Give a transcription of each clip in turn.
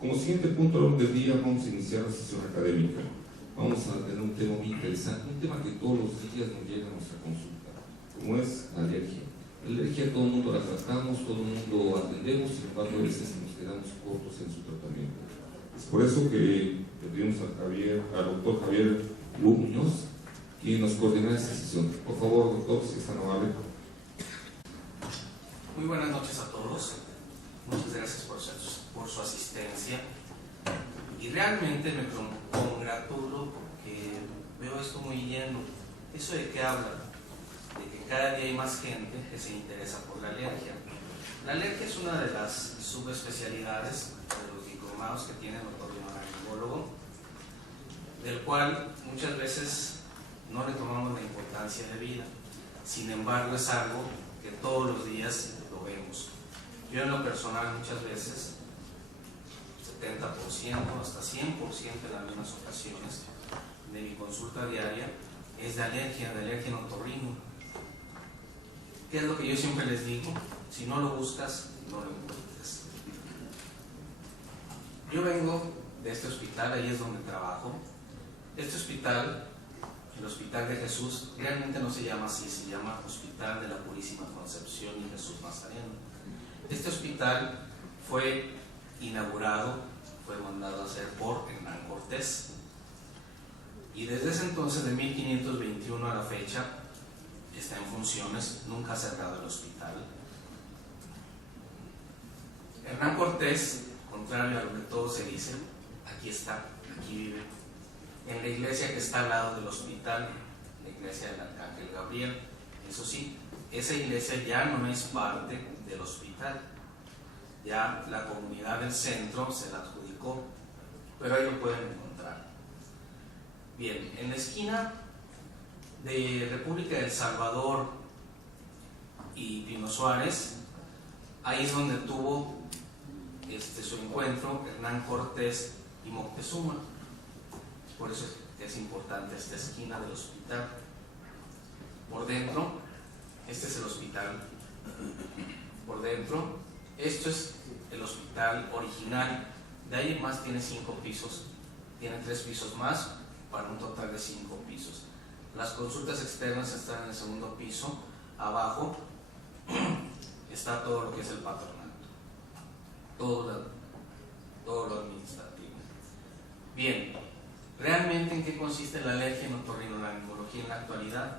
Como siguiente punto del día vamos a iniciar la sesión académica. Vamos a tener un tema muy interesante, un tema que todos los días nos llega a nuestra consulta, como es la alergia. La alergia todo el mundo la tratamos, todo el mundo atendemos, sin embargo a veces nos quedamos cortos en su tratamiento. Es por eso que le pedimos al doctor Javier Muñoz que nos coordinara esta sesión. Por favor, doctor, si es tan amable. Muy buenas noches a todos. Muchas gracias por su asistencia. Y realmente me congratulo porque veo esto muy lleno. ¿Eso de qué habla? De que cada día hay más gente que se interesa por la alergia. La alergia es una de las subespecialidades de los diplomados que tiene el otorrinolaringólogo, del cual muchas veces no le tomamos la importancia de vida. Sin embargo, es algo que todos los días lo vemos. Yo en lo personal muchas veces, 70%, hasta 100% en algunas ocasiones, de mi consulta diaria es de alergia en otorrino. ¿Qué es lo que yo siempre les digo? Si no lo buscas, no lo encuentres. Yo vengo de este hospital, ahí es donde trabajo. Este hospital, el Hospital de Jesús, realmente no se llama así, se llama Hospital de la Purísima Concepción y Jesús Nazareno. Este hospital fue inaugurado, fue mandado a hacer por Hernán Cortés, y desde ese entonces, de 1521 a la fecha, está en funciones, nunca ha cerrado el hospital. Hernán Cortés, contrario a lo que todos se dicen, aquí está, aquí vive, en la iglesia que está al lado del hospital, la iglesia del Arcángel Gabriel. Eso sí, esa iglesia ya no es parte del hospital, ya la comunidad del centro se la adjudicó, pero ahí lo pueden encontrar. Bien, en la esquina de República del Salvador y Pino Suárez, ahí es donde tuvo su encuentro Hernán Cortés y Moctezuma. Por eso es importante esta esquina del hospital. Por dentro, este es el hospital. Por dentro, esto es el hospital original. De ahí en más tiene 5 pisos. Tiene 3 pisos más para un total de 5 pisos. Las consultas externas están en el segundo piso. Abajo está todo lo que es el patronato. Todo lo administrativo. Bien, ¿realmente en qué consiste la alergia en otorrinolaringología en la actualidad?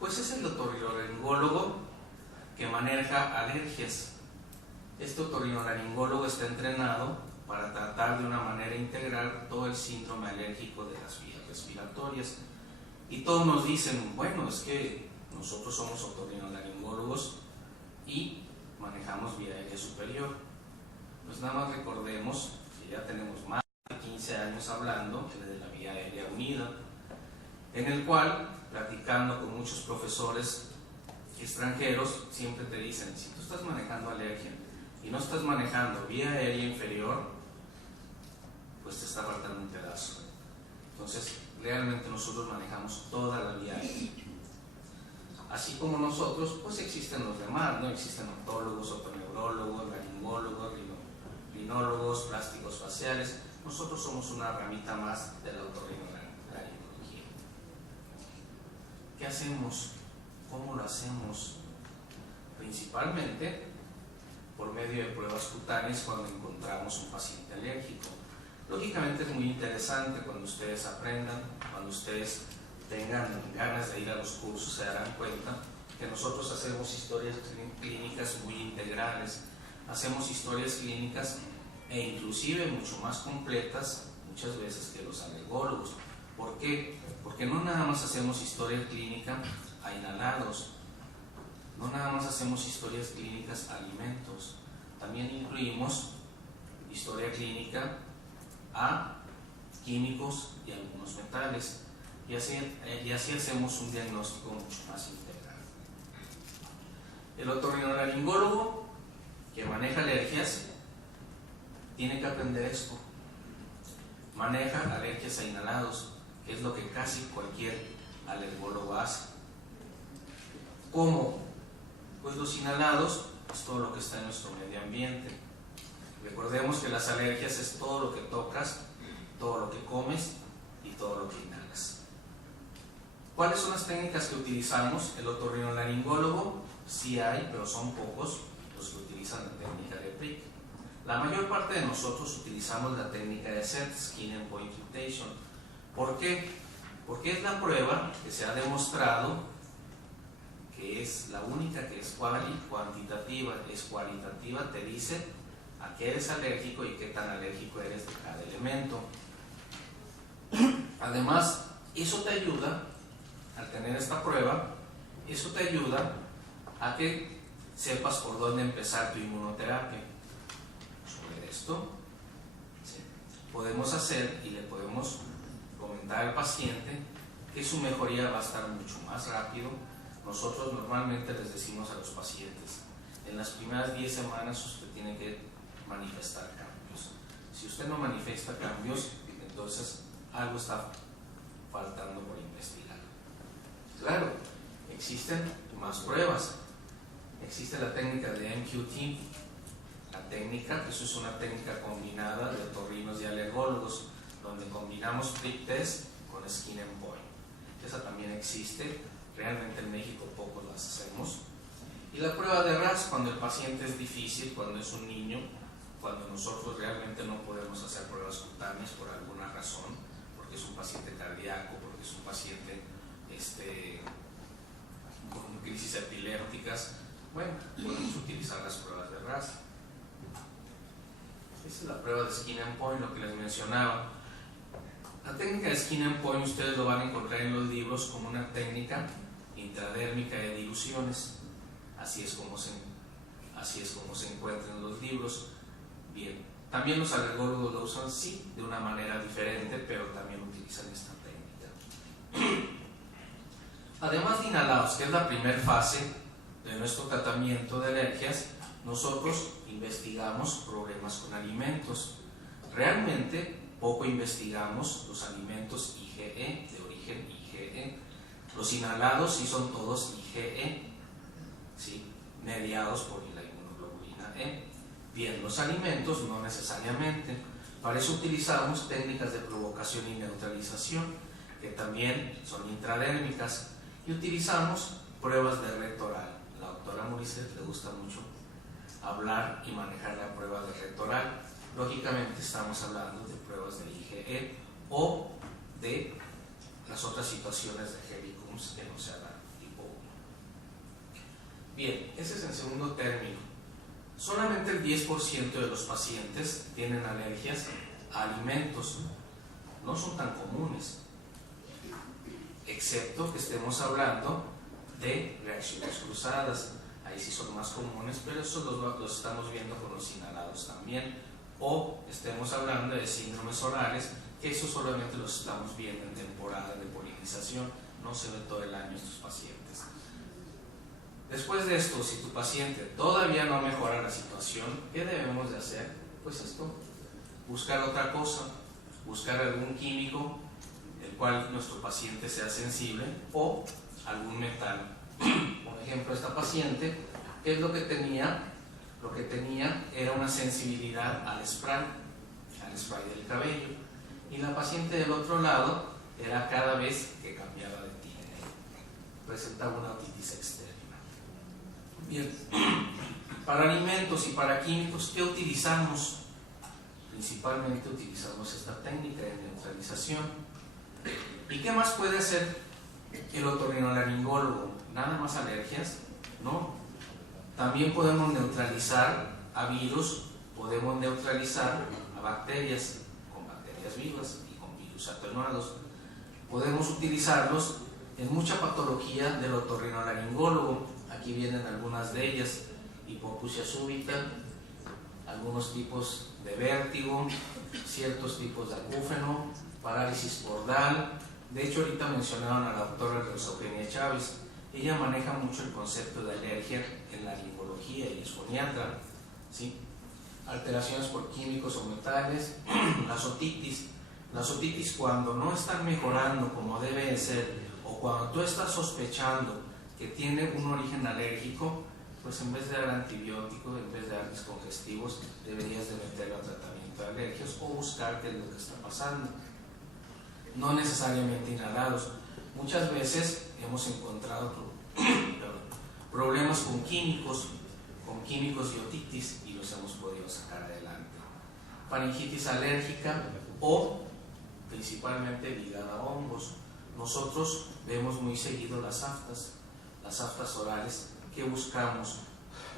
Pues es el otorrinolaringólogo que maneja alergias. Este otorrinolaringólogo está entrenado para tratar de una manera integral todo el síndrome alérgico de las vías respiratorias. Y todos nos dicen, bueno, es que nosotros somos otorrinolaringólogos y manejamos vía aérea superior. Pues nada más recordemos que ya tenemos más de 15 años hablando de la vía aérea unida, en el cual, platicando con muchos profesores extranjeros, siempre te dicen, si tú estás manejando alergia y no estás manejando vía aérea inferior, pues te está faltando un pedazo. Entonces, realmente nosotros manejamos toda la vía aérea. Así como nosotros, pues existen los demás, ¿no? Existen odontólogos, otoneurólogos, laringólogos, rinólogos, plásticos faciales. Nosotros somos una ramita más de la otorrinolaringología. ¿Qué hacemos? ¿Cómo lo hacemos? Principalmente por medio de pruebas cutáneas cuando encontramos un paciente alérgico. Lógicamente es muy interesante cuando ustedes aprendan, cuando ustedes tengan ganas de ir a los cursos, se darán cuenta que nosotros hacemos historias clínicas muy integrales, hacemos historias clínicas e inclusive mucho más completas muchas veces que los alergólogos. ¿Por qué? Porque no nada más hacemos historia clínica a inhalados, no nada más hacemos historias clínicas a alimentos, también incluimos historia clínica a químicos y algunos metales. Y así hacemos un diagnóstico mucho más integral. El otorrinolaringólogo que maneja alergias tiene que aprender esto. Maneja alergias a inhalados, que es lo que casi cualquier alergólogo hace. ¿Cómo? Pues los inhalados es todo lo que está en nuestro medio ambiente. Recordemos que las alergias es todo lo que tocas, todo lo que comes y todo lo que inhalas. ¿Cuáles son las técnicas que utilizamos? El otorrinolaringólogo, sí hay, pero son pocos los que utilizan la técnica de prick. La mayor parte de nosotros utilizamos la técnica de SET, Skin Endpoint Implantation. ¿Por qué? Porque es la prueba que se ha demostrado que es la única que es cuantitativa, es cualitativa, te dice a qué eres alérgico y qué tan alérgico eres de cada elemento. Además, eso te ayuda, al tener esta prueba, eso te ayuda a que sepas por dónde empezar tu inmunoterapia. Sobre esto, ¿sí?, podemos hacer y le podemos comentar al paciente que su mejoría va a estar mucho más rápido. Nosotros normalmente les decimos a los pacientes, en las primeras 10 semanas usted tiene que manifestar cambios. Si usted no manifiesta cambios, entonces algo está faltando por investigar. Claro, existen más pruebas. Existe la técnica de MQT, la técnica, eso es una técnica combinada de otorrinos y alergólogos, donde combinamos prick test con skin endpoint. Esa también existe, realmente en México pocos las hacemos. Y la prueba de RAS, cuando el paciente es difícil, cuando es un niño, cuando nosotros realmente no podemos hacer pruebas cutáneas por alguna razón, porque es un paciente cardíaco, porque es un paciente con crisis epilépticas, bueno, podemos utilizar las pruebas de RAS. Esa es la prueba de skin endpoint, lo que les mencionaba. La técnica de skin endpoint ustedes lo van a encontrar en los libros como una técnica intradérmica de diluciones. Así es como se encuentra en los libros. Bien, también los alergólogos lo usan, sí, de una manera diferente, pero también utilizan esta técnica. Además de inhalados, que es la primera fase de nuestro tratamiento de alergias, nosotros investigamos problemas con alimentos. Realmente poco investigamos los alimentos IgE, de origen IgE. Los inhalados sí son todos IgE, ¿sí?, mediados por la inmunoglobulina E. Bien, los alimentos no necesariamente. Para eso utilizamos técnicas de provocación y neutralización, que también son intradérmicas, y utilizamos pruebas de red oral. La doctora Morissette le gusta mucho hablar y manejar la prueba de red oral. Lógicamente estamos hablando de pruebas de IgE o de las otras situaciones de Helicobacter que no se hagan tipo 1. Bien, ese es en segundo término. Solamente el 10% de los pacientes tienen alergias a alimentos. No son tan comunes, excepto que estemos hablando de reacciones cruzadas. Ahí sí son más comunes, pero eso los estamos viendo con los inhalados también. O estemos hablando de síndromes orales, que eso solamente los estamos viendo en temporada de polinización, no se ve todo el año estos pacientes. Después de esto, si tu paciente todavía no mejora la situación, ¿qué debemos de hacer? Pues esto, buscar otra cosa, buscar algún químico el cual nuestro paciente sea sensible o algún metal. Por ejemplo, esta paciente, ¿qué es lo que tenía? Lo que tenía era una sensibilidad al spray del cabello, y la paciente del otro lado era cada vez que cambiaba de tiene, presentaba una otitis externa. Bien, para alimentos y para químicos, ¿qué utilizamos? Principalmente utilizamos esta técnica de neutralización. ¿Y qué más puede hacer el otorrinolaringólogo? ¿Nada más alergias? No. También podemos neutralizar a virus, podemos neutralizar a bacterias con bacterias vivas y con virus atenuados. Podemos utilizarlos en mucha patología del otorrinolaringólogo. Aquí vienen algunas de ellas: hipoacusia súbita, algunos tipos de vértigo, ciertos tipos de acúfeno, parálisis cordal. De hecho, ahorita mencionaron a la doctora Rosa Eugenia Chávez. Ella maneja mucho el concepto de alergia en la laringología y es foniatra, ¿sí? Alteraciones por químicos o metales, las otitis. Las otitis, cuando no están mejorando como debe de ser, o cuando tú estás sospechando que tiene un origen alérgico, pues en vez de dar antibióticos, en vez de dar descongestivos, deberías de meterlo a tratamiento de alergias o buscar qué es lo que está pasando. No necesariamente inhalados. Muchas veces hemos encontrado problemas con químicos y otitis, y los hemos podido sacar adelante. Faringitis alérgica o principalmente ligada a hongos. Nosotros vemos muy seguido las aftas orales. ¿Qué buscamos?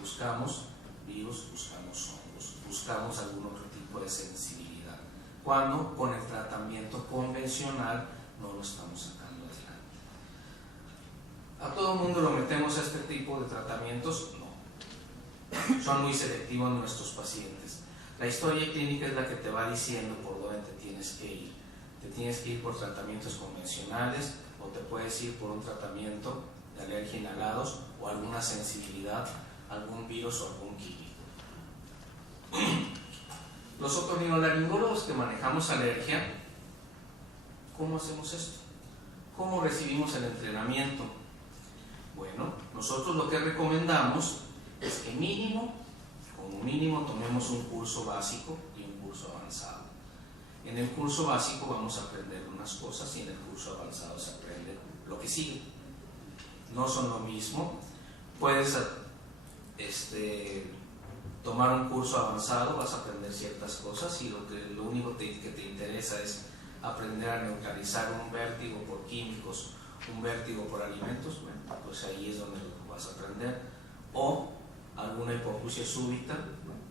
Buscamos virus, buscamos hongos, buscamos algún otro tipo de sensibilidad, cuando con el tratamiento convencional no lo estamos sacando adelante. ¿A todo el mundo lo metemos a este tipo de tratamientos? No. Son muy selectivos nuestros pacientes. La historia clínica es la que te va diciendo por dónde te tienes que ir. Te tienes que ir por tratamientos convencionales o te puedes ir por un tratamiento de alergia inhalados o alguna sensibilidad, algún virus o algún químico. Los otorrinolaringólogos que manejamos alergia, ¿cómo hacemos esto? ¿Cómo recibimos el entrenamiento? Bueno, nosotros lo que recomendamos es que como mínimo tomemos un curso básico y un curso avanzado. En el curso básico vamos a aprender unas cosas y en el curso avanzado se aprende lo que sigue. No son lo mismo. Puedes tomar un curso avanzado, vas a aprender ciertas cosas y lo único que te interesa es aprender a neutralizar un vértigo por químicos, un vértigo por alimentos. Bueno, pues ahí es donde lo vas a aprender. O alguna hipoacusia súbita,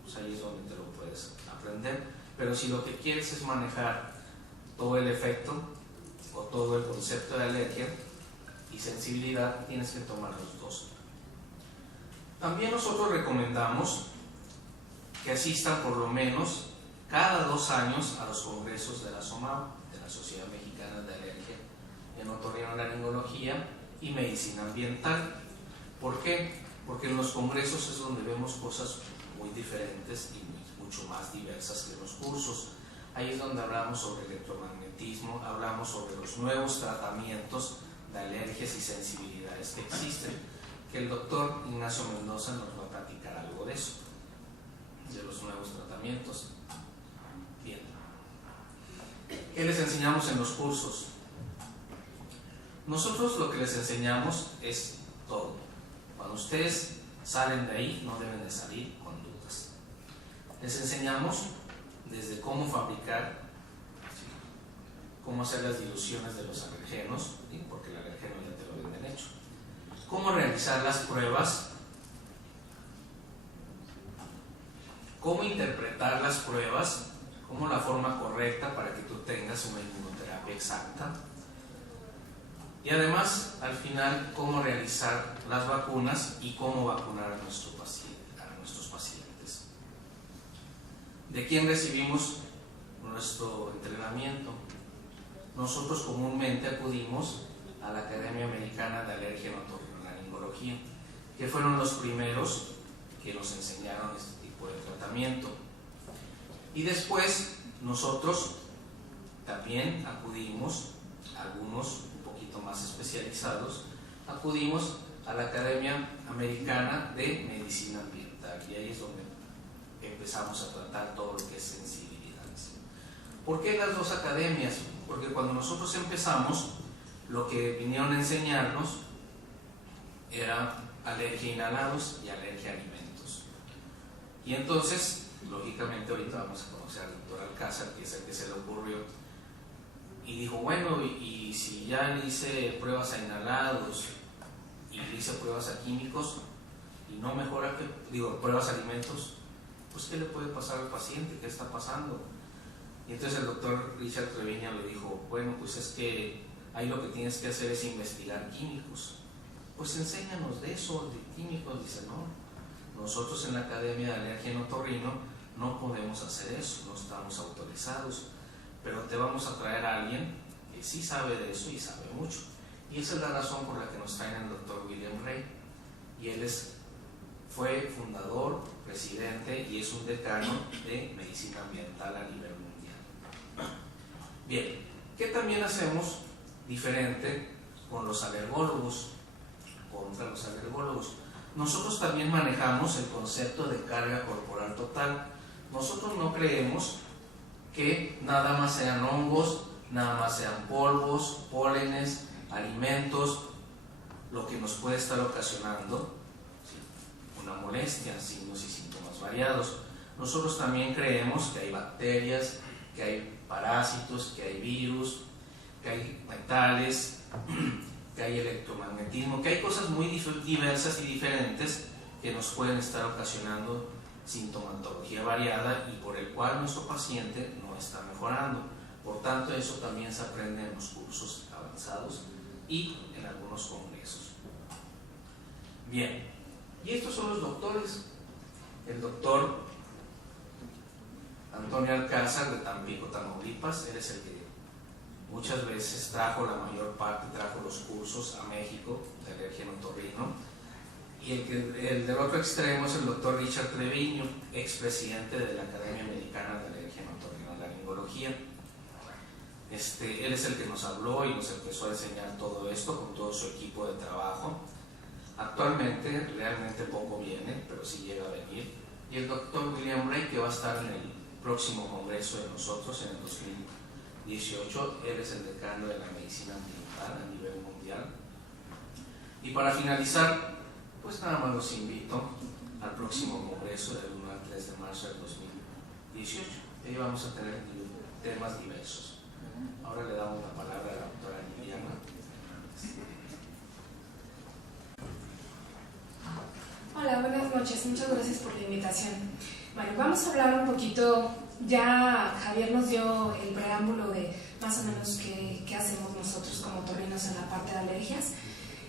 pues ahí es donde te lo puedes aprender. Pero si lo que quieres es manejar todo el efecto o todo el concepto de alergia y sensibilidad, tienes que tomar los dos. También nosotros recomendamos que asistan por lo menos cada 2 años a los congresos de la SOMAO, de la Sociedad Mexicana de Alergia en Otorrinolaringología y Medicina Ambiental. ¿Por qué? Porque en los congresos es donde vemos cosas muy diferentes y mucho más diversas que en los cursos. Ahí es donde hablamos sobre electromagnetismo, hablamos sobre los nuevos tratamientos de alergias y sensibilidades que existen, que el doctor Ignacio Mendoza nos va a platicar algo de eso, de los nuevos tratamientos. Bien. ¿Qué les enseñamos en los cursos? Nosotros lo que les enseñamos es todo. Cuando ustedes salen de ahí, no deben de salir con dudas. Les enseñamos desde cómo fabricar, cómo hacer las diluciones de los alergenos, porque el alergeno ya te lo venden hecho, cómo realizar las pruebas, cómo interpretar las pruebas, cómo la forma correcta para que tú tengas una inmunoterapia exacta, y además al final cómo realizar las vacunas y cómo vacunar a nuestros pacientes. ¿De quién recibimos nuestro entrenamiento? Nosotros comúnmente acudimos a la Academia Americana de Alergia y Otorrinolaringología, que fueron los primeros que nos enseñaron este tipo de tratamiento. Y después nosotros también acudimos, algunos un poquito más especializados, acudimos a la Academia Americana de Medicina Ambiental, y ahí es donde empezamos a tratar todo lo que es sensibilidades. ¿Por qué las dos academias? Porque cuando nosotros empezamos, lo que vinieron a enseñarnos era alergia a inhalados y alergia a alimentos. Y entonces, lógicamente, ahorita vamos a conocer al doctor Alcázar, que es el que se le ocurrió, y dijo, bueno, y si ya le hice pruebas a inhalados y le hice pruebas a químicos y no mejora, pruebas a alimentos, pues ¿qué le puede pasar al paciente? ¿Qué está pasando? Y entonces el doctor Richard Treviño le dijo, bueno, pues es que ahí lo que tienes que hacer es investigar químicos. Pues enséñanos de eso, de químicos. Dice, no, nosotros en la Academia de Alergia en Otorrino no podemos hacer eso, no estamos autorizados, pero te vamos a traer a alguien que sí sabe de eso y sabe mucho. Y esa es la razón por la que nos traen al doctor William Rey, y él fue fundador, presidente y es un decano de medicina ambiental a nivel mundial. Bien, ¿qué también hacemos diferente con los alergólogos? Contra los alergólogos. nosotros también manejamos el concepto de carga corporal total. Nosotros no creemos que nada más sean hongos, nada más sean polvos, pólenes, alimentos, lo que nos puede estar ocasionando una molestia, signos y síntomas variados. Nosotros también creemos que hay bacterias, que hay parásitos, que hay virus, que hay metales, que hay electromagnetismo, que hay cosas muy diversas y diferentes que nos pueden estar ocasionando sintomatología variada y por el cual nuestro paciente no está mejorando. Por tanto, eso también se aprende en los cursos avanzados y en algunos congresos. Bien, y estos son los doctores. El doctor Antonio Alcázar de Tampico, Tamaulipas, él es el que muchas veces trajo los cursos a México de alergia en otorrino. Y el del otro extremo es el doctor Richard Treviño, expresidente de la Academia Americana de Alergia en Otorrinolaringología. Él es el que nos habló y nos empezó a enseñar todo esto con todo su equipo de trabajo. Actualmente realmente poco viene, pero sí llega a venir. Y el doctor William Bray, que va a estar en el próximo congreso de nosotros en el 2018, él es el decano de la medicina ambiental a nivel mundial. Y para finalizar, pues nada más los invito al próximo congreso del 1 al 3 de marzo del 2018. Ahí vamos a tener temas diversos. Ahora le damos la palabra a la doctora Liliana. Hola, buenas noches. Muchas gracias por la invitación. Bueno, vamos a hablar un poquito, ya Javier nos dio el preámbulo de más o menos qué hacemos nosotros como otorrinos en la parte de alergias.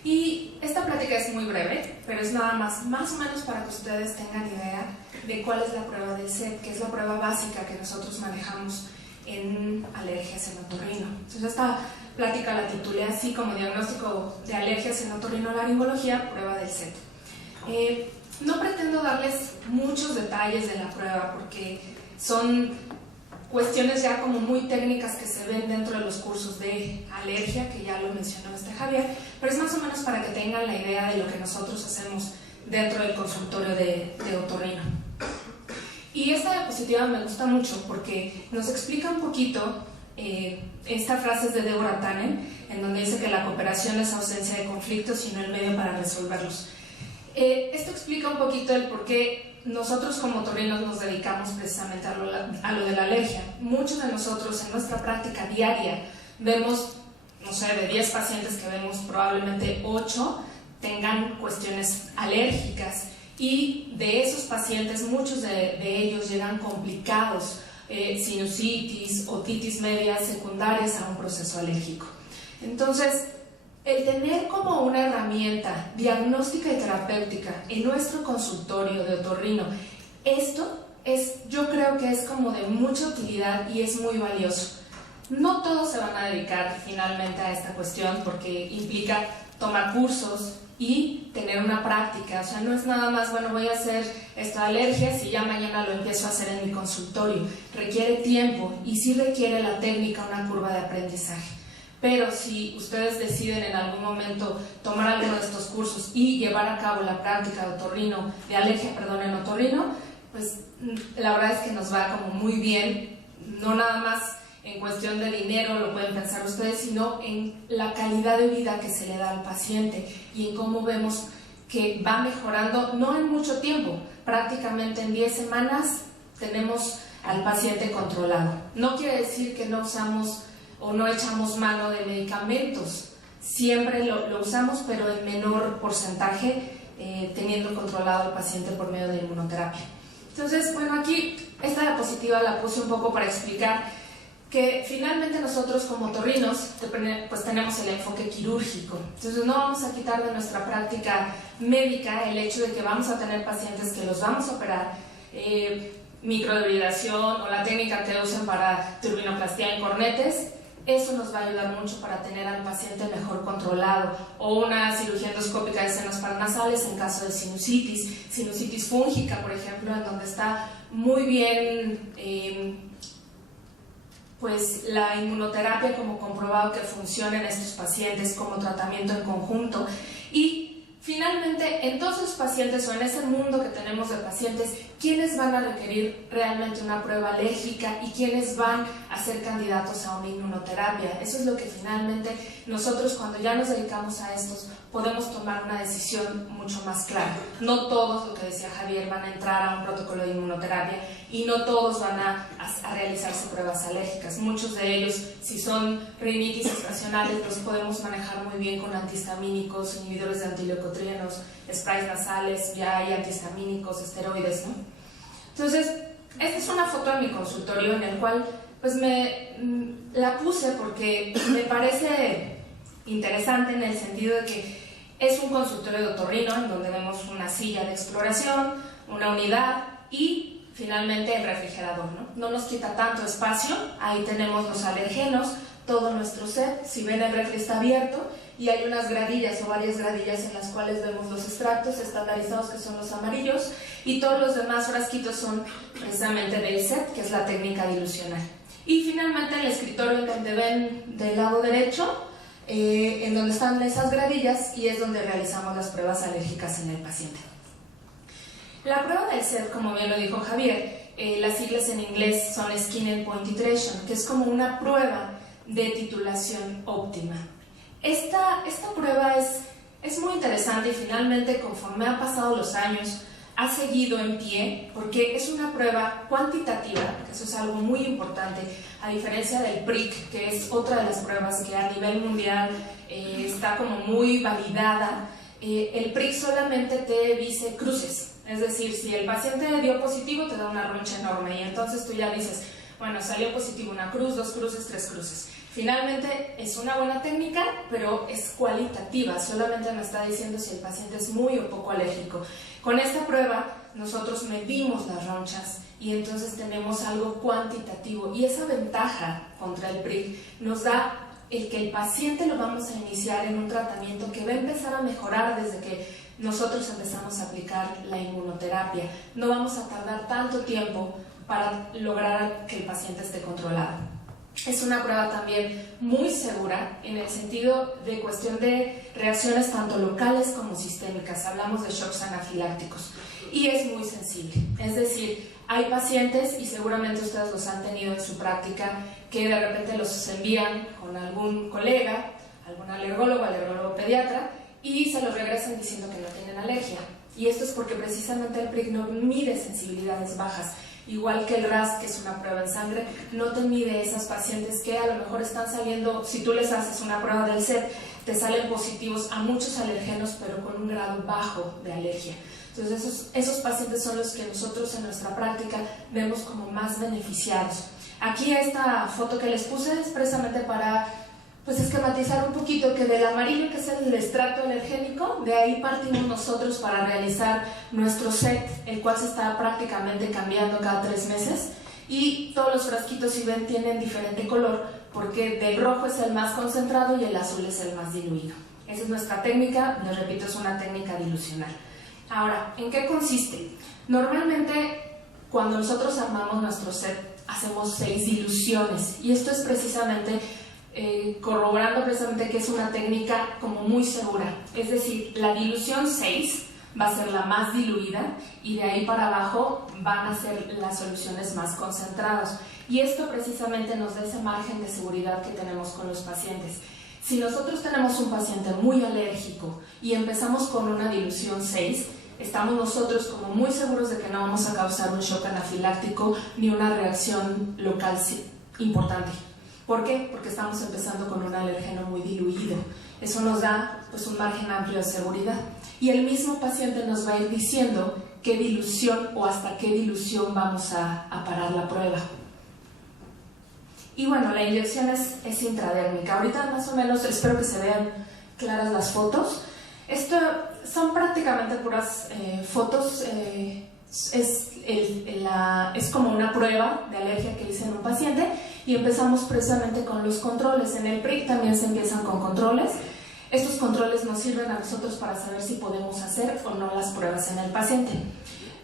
Y esta plática es muy breve, pero es nada más o menos para que ustedes tengan idea de cuál es la prueba del SET, que es la prueba básica que nosotros manejamos en alergias en otorrino. Entonces esta plática la titulé así como diagnóstico de alergias en otorrinolaringología, prueba del SET. No pretendo darles muchos detalles de la prueba porque son cuestiones ya como muy técnicas que se ven dentro de los cursos de alergia, que ya lo mencionó Javier, pero es más o menos para que tengan la idea de lo que nosotros hacemos dentro del consultorio de otorrino. Y esta diapositiva me gusta mucho porque nos explica un poquito, esta frase es de Deborah Tannen, en donde dice que la cooperación no es ausencia de conflictos, sino el medio para resolverlos. Esto explica un poquito el por qué nosotros como otorrinos nos dedicamos precisamente a lo de la alergia. Muchos de nosotros en nuestra práctica diaria vemos, no sé, de 10 pacientes que vemos, probablemente 8 tengan cuestiones alérgicas, y de esos pacientes muchos de ellos llegan complicados, sinusitis, otitis medias secundarias a un proceso alérgico. Entonces, el tener como una herramienta diagnóstica y terapéutica en nuestro consultorio de otorrino, esto yo creo que es como de mucha utilidad y es muy valioso. No todos se van a dedicar finalmente a esta cuestión porque implica tomar cursos y tener una práctica. O sea, no es nada más, bueno, voy a hacer esta alergias y ya mañana lo empiezo a hacer en mi consultorio. Requiere tiempo y sí requiere la técnica, una curva de aprendizaje. Pero si ustedes deciden en algún momento tomar alguno de estos cursos y llevar a cabo la práctica de alergia en otorrino, pues la verdad es que nos va como muy bien, no nada más en cuestión de dinero, lo pueden pensar ustedes, sino en la calidad de vida que se le da al paciente y en cómo vemos que va mejorando, no en mucho tiempo, prácticamente en 10 semanas tenemos al paciente controlado. No quiere decir que no usamos o no echamos mano de medicamentos, siempre lo usamos, pero en menor porcentaje, teniendo controlado al paciente por medio de inmunoterapia. Entonces, bueno, aquí esta diapositiva la puse un poco para explicar que finalmente nosotros como otorrinos pues tenemos el enfoque quirúrgico. Entonces no vamos a quitar de nuestra práctica médica el hecho de que vamos a tener pacientes que los vamos a operar, microderridación o la técnica que usan para turbinoplastia en cornetes. Eso nos va a ayudar mucho para tener al paciente mejor controlado, o una cirugía endoscópica de senos paranasales en caso de sinusitis fúngica, por ejemplo, en donde está muy bien pues la inmunoterapia como comprobado que funciona en estos pacientes como tratamiento en conjunto. Y finalmente finalmente, en todos los pacientes o en ese mundo que tenemos de pacientes, ¿quiénes van a requerir realmente una prueba alérgica y quiénes van a ser candidatos a una inmunoterapia? Eso es lo que finalmente nosotros, cuando ya nos dedicamos a estos, podemos tomar una decisión mucho más clara. No todos, lo que decía Javier, van a entrar a un protocolo de inmunoterapia y no todos van a realizarse pruebas alérgicas. Muchos de ellos, si son rinitis estacionales, los podemos manejar muy bien con antihistamínicos, inhibidores de antileucotrienos, sprays nasales, ya hay antihistamínicos, esteroides, ¿no? Entonces, esta es una foto de mi consultorio en el cual pues la puse porque me parece interesante en el sentido de que es un consultorio de otorrino en donde vemos una silla de exploración, una unidad y finalmente el refrigerador, ¿no? No nos quita tanto espacio, ahí tenemos los alergenos, todo nuestro set. Si ven, el refri está abierto y hay unas gradillas o varias gradillas en las cuales vemos los extractos estandarizados, que son los amarillos, y todos los demás frasquitos son precisamente del set, que es la técnica dilucional. Y finalmente el escritorio, en donde ven del lado derecho, en donde están esas gradillas, y es donde realizamos las pruebas alérgicas en el paciente. La prueba del set, como bien lo dijo Javier, las siglas en inglés son Skin Endpoint Titration, que es como una prueba de titulación óptima. Esta prueba es muy interesante y finalmente, conforme han pasado los años, ha seguido en pie porque es una prueba cuantitativa, que eso es algo muy importante, a diferencia del PRIC, que es otra de las pruebas que a nivel mundial está como muy validada. El PRIC solamente te dice cruces, es decir, si el paciente dio positivo te da una roncha enorme y entonces tú ya dices, bueno, salió positivo una cruz, 2 cruces, 3 cruces. Finalmente es una buena técnica, pero es cualitativa, solamente me está diciendo si el paciente es muy o poco alérgico. Con esta prueba nosotros medimos las ronchas y entonces tenemos algo cuantitativo, y esa ventaja contra el PRIC nos da el que el paciente lo vamos a iniciar en un tratamiento que va a empezar a mejorar desde que nosotros empezamos a aplicar la inmunoterapia. No vamos a tardar tanto tiempo para lograr que el paciente esté controlado. Es una prueba también muy segura en el sentido de cuestión de reacciones tanto locales como sistémicas. Hablamos de shocks anafilácticos y es muy sensible. Es decir, hay pacientes, y seguramente ustedes los han tenido en su práctica, que de repente los envían con algún colega, algún alergólogo pediatra, y se los regresan diciendo que no tienen alergia. Y esto es porque precisamente el PRIC no mide sensibilidades bajas. Igual que el RAS, que es una prueba en sangre, no te mide esas pacientes que a lo mejor están saliendo, si tú les haces una prueba del SET, te salen positivos a muchos alergenos, pero con un grado bajo de alergia. Entonces esos pacientes son los que nosotros en nuestra práctica vemos como más beneficiados. Aquí esta foto que les puse es precisamente para esquematizar un poquito que del amarillo, que es el extracto alergénico, de ahí partimos nosotros para realizar nuestro set, el cual se está prácticamente cambiando cada 3 meses, y todos los frasquitos, si ven, tienen diferente color porque del rojo es el más concentrado y el azul es el más diluido. Esa es nuestra técnica, les repito, es una técnica dilucional. Ahora, ¿en qué consiste? Normalmente cuando nosotros armamos nuestro set hacemos 6 diluciones, y esto es precisamente corroborando precisamente que es una técnica como muy segura. Es decir, la dilución 6 va a ser la más diluida y de ahí para abajo van a ser las soluciones más concentradas, y esto precisamente nos da ese margen de seguridad que tenemos con los pacientes. Si nosotros tenemos un paciente muy alérgico y empezamos con una dilución 6, estamos nosotros como muy seguros de que no vamos a causar un shock anafiláctico ni una reacción local importante. ¿Por qué? Porque estamos empezando con un alergeno muy diluido. Eso nos da un margen amplio de seguridad. Y el mismo paciente nos va a ir diciendo qué dilución o hasta qué dilución vamos a parar la prueba. Y bueno, la inyección es intradérmica. Ahorita más o menos espero que se vean claras las fotos. Esto son prácticamente puras fotos. Es como una prueba de alergia que hice en un paciente, y empezamos precisamente con los controles. En el PRIC también se empiezan con controles. Estos controles nos sirven a nosotros para saber si podemos hacer o no las pruebas en el paciente.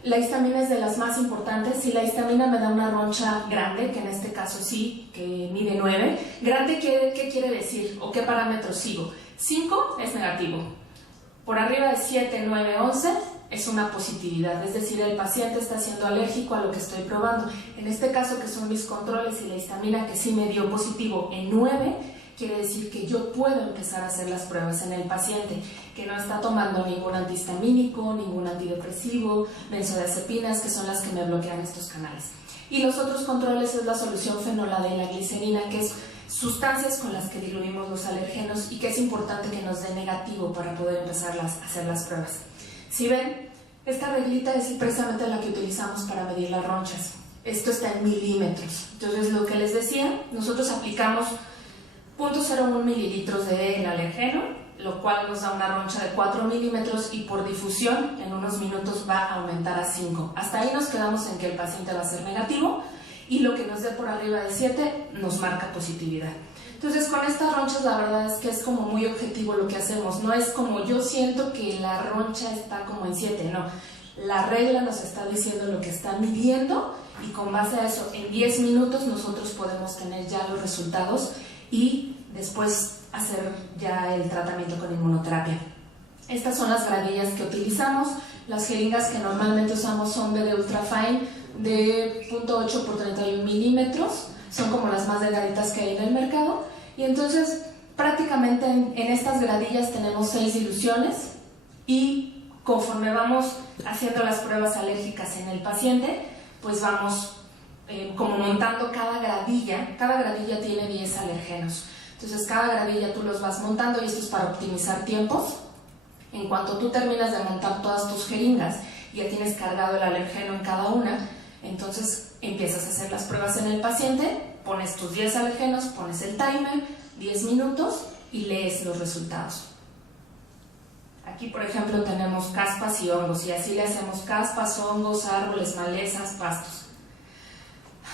La histamina es de las más importantes. Si la histamina me da una roncha grande, que en este caso sí, que mide 9, grande, ¿qué quiere decir? ¿O qué parámetro sigo? 5 es negativo, por arriba de 7, 9, 11 es una positividad, es decir, el paciente está siendo alérgico a lo que estoy probando. En este caso, que son mis controles y la histamina que sí me dio positivo en 9, quiere decir que yo puedo empezar a hacer las pruebas en el paciente, que no está tomando ningún antihistamínico, ningún antidepresivo, benzodiazepinas, que son las que me bloquean estos canales. Y los otros controles es la solución fenolada y la glicerina, que es sustancias con las que diluimos los alergenos y que es importante que nos dé negativo para poder empezar a hacer las pruebas. Si ven, esta reglita es precisamente la que utilizamos para medir las ronchas. Esto está en milímetros. Entonces, lo que les decía, nosotros aplicamos 0.01 mililitros del alergeno, lo cual nos da una roncha de 4 milímetros y por difusión en unos minutos va a aumentar a 5. Hasta ahí nos quedamos en que el paciente va a ser negativo y lo que nos dé por arriba de 7 nos marca positividad. Entonces, con estas ronchas la verdad es que es como muy objetivo lo que hacemos. No es como yo siento que la roncha está como en 7, no. La regla nos está diciendo lo que está midiendo y con base a eso en 10 minutos nosotros podemos tener ya los resultados y después hacer ya el tratamiento con inmunoterapia. Estas son las gradillas que utilizamos. Las jeringas que normalmente usamos son BD Ultrafine de 0.8 por 31 milímetros. Son como las más delgaditas que hay en el mercado. Y entonces prácticamente en estas gradillas tenemos 6 diluciones y conforme vamos haciendo las pruebas alérgicas en el paciente, pues vamos como montando cada gradilla tiene 10 alergenos. Entonces cada gradilla tú los vas montando y esto es para optimizar tiempos. En cuanto tú terminas de montar todas tus jeringas y ya tienes cargado el alergeno en cada una, entonces empiezas a hacer las pruebas en el paciente, pones tus 10 alergenos, pones el timer, 10 minutos y lees los resultados. Aquí, por ejemplo, tenemos caspas y hongos y así le hacemos caspas, hongos, árboles, malezas, pastos.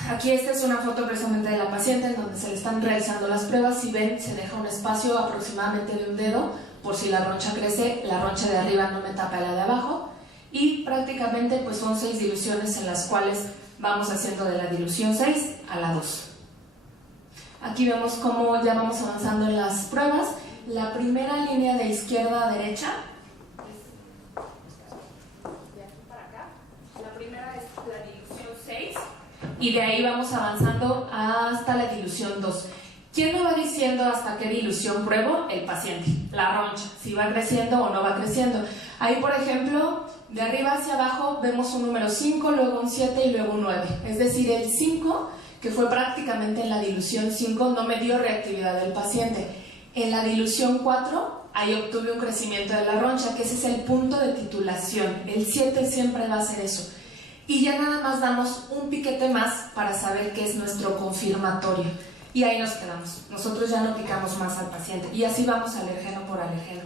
Aquí esta es una foto precisamente de la paciente en donde se le están realizando las pruebas. Si ven, se deja un espacio aproximadamente de un dedo por si la roncha crece, la roncha de arriba no me tapa la de abajo y prácticamente pues son 6 diluciones en las cuales vamos haciendo de la dilución 6 a la 2. Aquí vemos cómo ya vamos avanzando en las pruebas. La primera línea de izquierda a derecha de aquí para acá. La primera es la dilución 6 y de ahí vamos avanzando hasta la dilución 2. ¿Quién me va diciendo hasta qué dilución pruebo? El paciente, la roncha, si va creciendo o no va creciendo. Ahí, por ejemplo, de arriba hacia abajo vemos un número 5, luego un 7 y luego un 9. Es decir, el 5, que fue prácticamente en la dilución 5, no me dio reactividad del paciente. En la dilución 4, ahí obtuve un crecimiento de la roncha, que ese es el punto de titulación. El 7 siempre va a ser eso. Y ya nada más damos un piquete más para saber qué es nuestro confirmatorio. Y ahí nos quedamos. Nosotros ya no picamos más al paciente. Y así vamos alergeno por alergeno.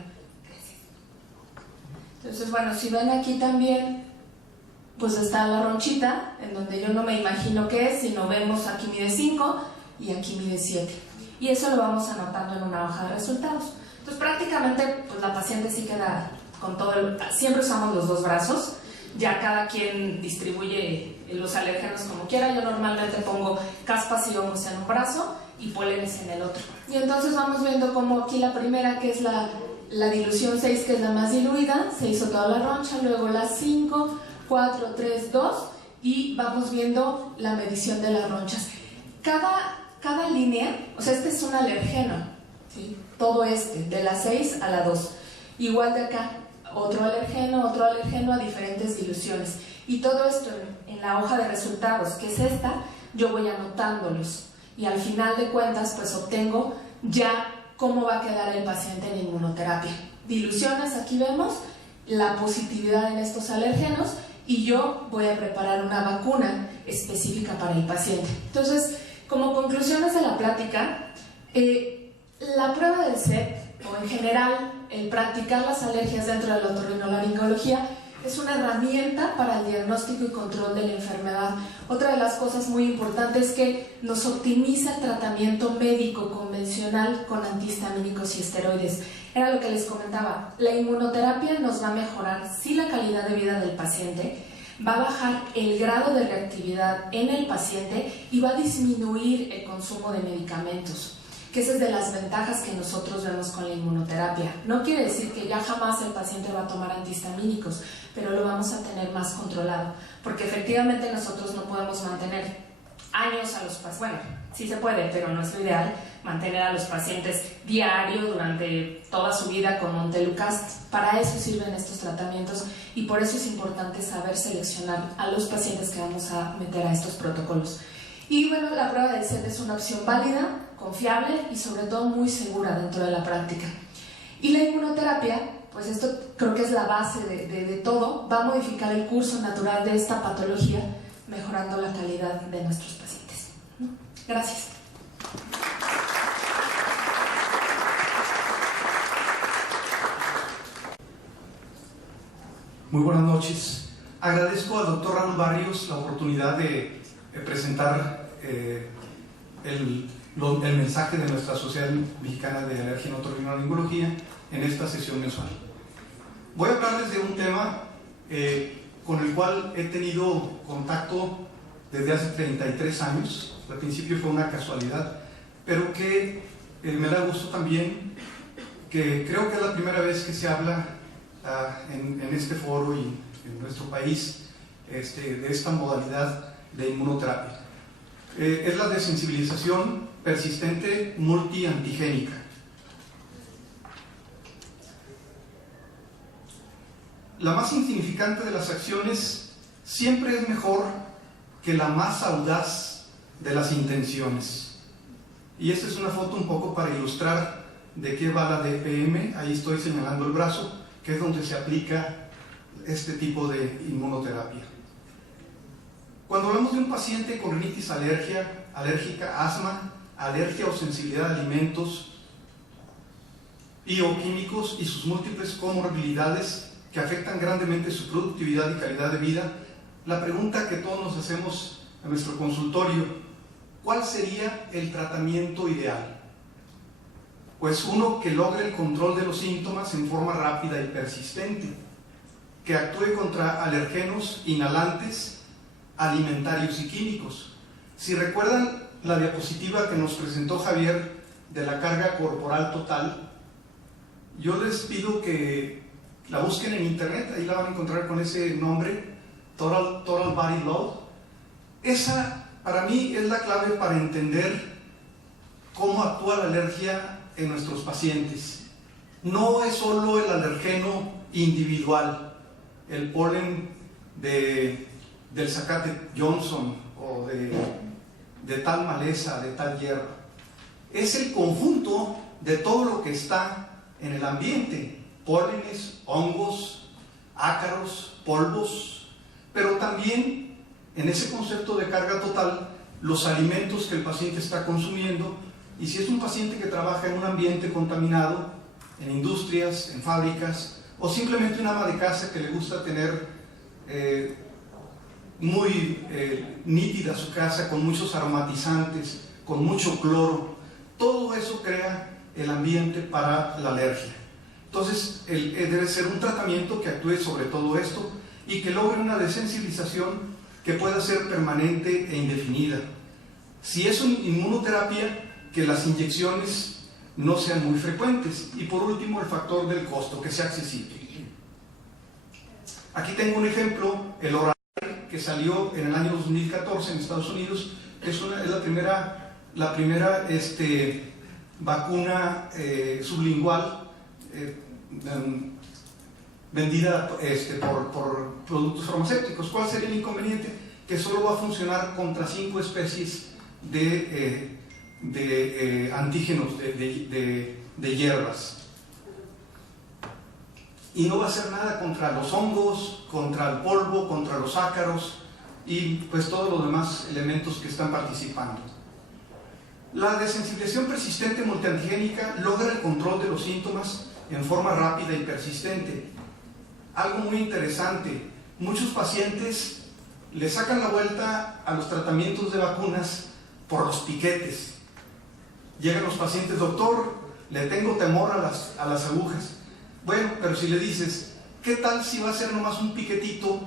Entonces, bueno, si ven aquí también, pues está la ronchita, en donde yo no me imagino qué es, sino vemos aquí mide 5 y aquí mide 7. Y eso lo vamos anotando en una hoja de resultados. Entonces, prácticamente, pues la paciente sí queda con todo siempre usamos los 2 brazos. Ya cada quien distribuye los alérgenos como quiera. Yo normalmente pongo caspas y hongos en un brazo y pólenes en el otro. Y entonces vamos viendo como aquí la primera, que es la dilución 6, que es la más diluida, se hizo toda la roncha, luego la 5, 4, 3, 2 y vamos viendo la medición de las ronchas. Cada línea, o sea, este es un alergeno, ¿sí? Todo de la 6 a la 2. Igual de acá, otro alergeno a diferentes diluciones. Y todo esto en la hoja de resultados, que es esta, yo voy anotándolos. Y al final de cuentas, pues obtengo ya cómo va a quedar el paciente en inmunoterapia. Diluciones, aquí vemos la positividad en estos alergenos y yo voy a preparar una vacuna específica para el paciente. Entonces, como conclusiones de la plática, la prueba del SET, o en general el practicar las alergias dentro de la otorrinolaringología, es una herramienta para el diagnóstico y control de la enfermedad. Otra de las cosas muy importantes es que nos optimiza el tratamiento médico convencional con antihistamínicos y esteroides. Era lo que les comentaba, la inmunoterapia nos va a mejorar sí la calidad de vida del paciente, va a bajar el grado de reactividad en el paciente y va a disminuir el consumo de medicamentos. que esa es de las ventajas que nosotros vemos con la inmunoterapia. No quiere decir que ya jamás el paciente va a tomar antihistamínicos, pero lo vamos a tener más controlado, porque efectivamente nosotros no podemos mantener años a los pacientes, bueno, sí se puede, pero no es lo ideal, mantener a los pacientes diario durante toda su vida con Montelukast. Para eso sirven estos tratamientos y por eso es importante saber seleccionar a los pacientes que vamos a meter a estos protocolos. Y bueno, la prueba del SED es una opción válida, confiable y sobre todo muy segura dentro de la práctica. Y la inmunoterapia, pues esto creo que es la base de todo, va a modificar el curso natural de esta patología, mejorando la calidad de nuestros pacientes. Gracias. Muy buenas noches. Agradezco al doctor Raúl Barrios la oportunidad de presentar el mensaje de nuestra Sociedad Mexicana de Alergia y Otorrinolaringología en esta sesión mensual. Voy a hablarles de un tema con el cual he tenido contacto desde hace 33 años. Al principio fue una casualidad, pero que me da gusto también, que creo que es la primera vez que se habla en este foro y en nuestro país de esta modalidad de inmunoterapia. Es la desensibilización persistente multiantigénica. La más insignificante de las acciones siempre es mejor que la más audaz de las intenciones. Y esta es una foto un poco para ilustrar de qué va la DPM. Ahí estoy señalando el brazo, que es donde se aplica este tipo de inmunoterapia. Cuando hablamos de un paciente con rinitis alérgica, asma, alergia o sensibilidad a alimentos bioquímicos y sus múltiples comorbilidades que afectan grandemente su productividad y calidad de vida, la pregunta que todos nos hacemos en nuestro consultorio: ¿cuál sería el tratamiento ideal? Pues uno que logre el control de los síntomas en forma rápida y persistente, que actúe contra alergenos inhalantes, alimentarios y químicos. Si recuerdan la diapositiva que nos presentó Javier de la carga corporal total, yo les pido que la busquen en internet, ahí la van a encontrar con ese nombre, Total Body Load. Esa para mí es la clave para entender cómo actúa la alergia en nuestros pacientes. No es solo el alergeno individual, el polen del zacate Johnson o de tal maleza, de tal hierba. Es el conjunto de todo lo que está en el ambiente: pólenes, hongos, ácaros, polvos, pero también en ese concepto de carga total, los alimentos que el paciente está consumiendo. Y si es un paciente que trabaja en un ambiente contaminado, en industrias, en fábricas, o simplemente un ama de casa que le gusta tener muy nítida su casa, con muchos aromatizantes, con mucho cloro, todo eso crea el ambiente para la alergia. Entonces debe ser un tratamiento que actúe sobre todo esto y que logre una desensibilización que pueda ser permanente e indefinida. Si es una inmunoterapia, que las inyecciones no sean muy frecuentes. Y por último, el factor del costo, que sea accesible. Aquí tengo un ejemplo, el oral, que salió en el año 2014 en Estados Unidos, que es la primera vacuna sublingual vendida por productos farmacéuticos. ¿Cuál sería el inconveniente? Que solo va a funcionar contra 5 especies de antígenos de hierbas, y no va a hacer nada contra los hongos, contra el polvo, contra los ácaros y pues todos los demás elementos que están participando. La desensibilización persistente multiantigénica logra el control de los síntomas en forma rápida y persistente. Algo muy interesante: muchos pacientes le sacan la vuelta a los tratamientos de vacunas por los piquetes. Llegan los pacientes: doctor, le tengo temor a las agujas. Bueno, pero si le dices, ¿qué tal si va a ser nomás un piquetito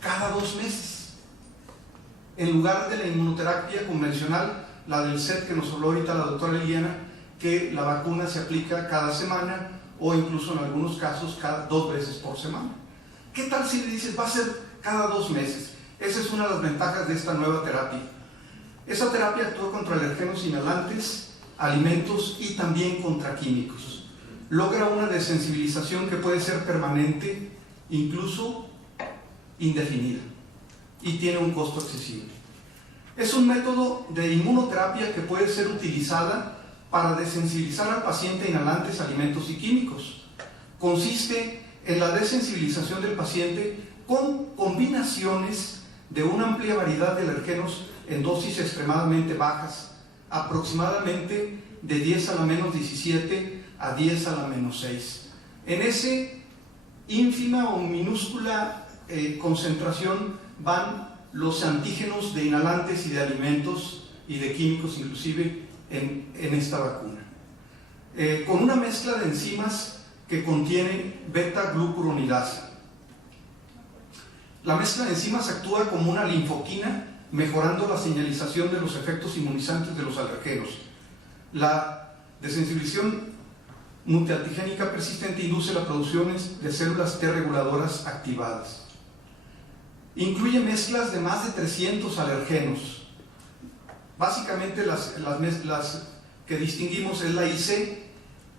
cada 2 meses? En lugar de la inmunoterapia convencional, la del SED que nos habló ahorita la doctora Liliana, que la vacuna se aplica cada semana o incluso en algunos casos cada 2 veces por semana. ¿Qué tal si le dices va a ser cada 2 meses? Esa es una de las ventajas de esta nueva terapia. Esa terapia actúa contra alergenos inhalantes, alimentos y también contra químicos. Logra una desensibilización que puede ser permanente, incluso indefinida, y tiene un costo accesible. Es un método de inmunoterapia que puede ser utilizada para desensibilizar al paciente a inhalantes, alimentos y químicos. Consiste en la desensibilización del paciente con combinaciones de una amplia variedad de alergenos en dosis extremadamente bajas, aproximadamente de 10 a la menos 17 a 10 a la menos 6. En ese ínfima o minúscula concentración van los antígenos de inhalantes y de alimentos y de químicos inclusive en esta vacuna. Con una mezcla de enzimas que contiene beta-glucuronidasa. La mezcla de enzimas actúa como una linfoquina, mejorando la señalización de los efectos inmunizantes de los alergenos. La desensibilización multiantigénica persistente induce la producción de células T reguladoras activadas. Incluye mezclas de más de 300 alergenos. Básicamente las mezclas que distinguimos es la IC,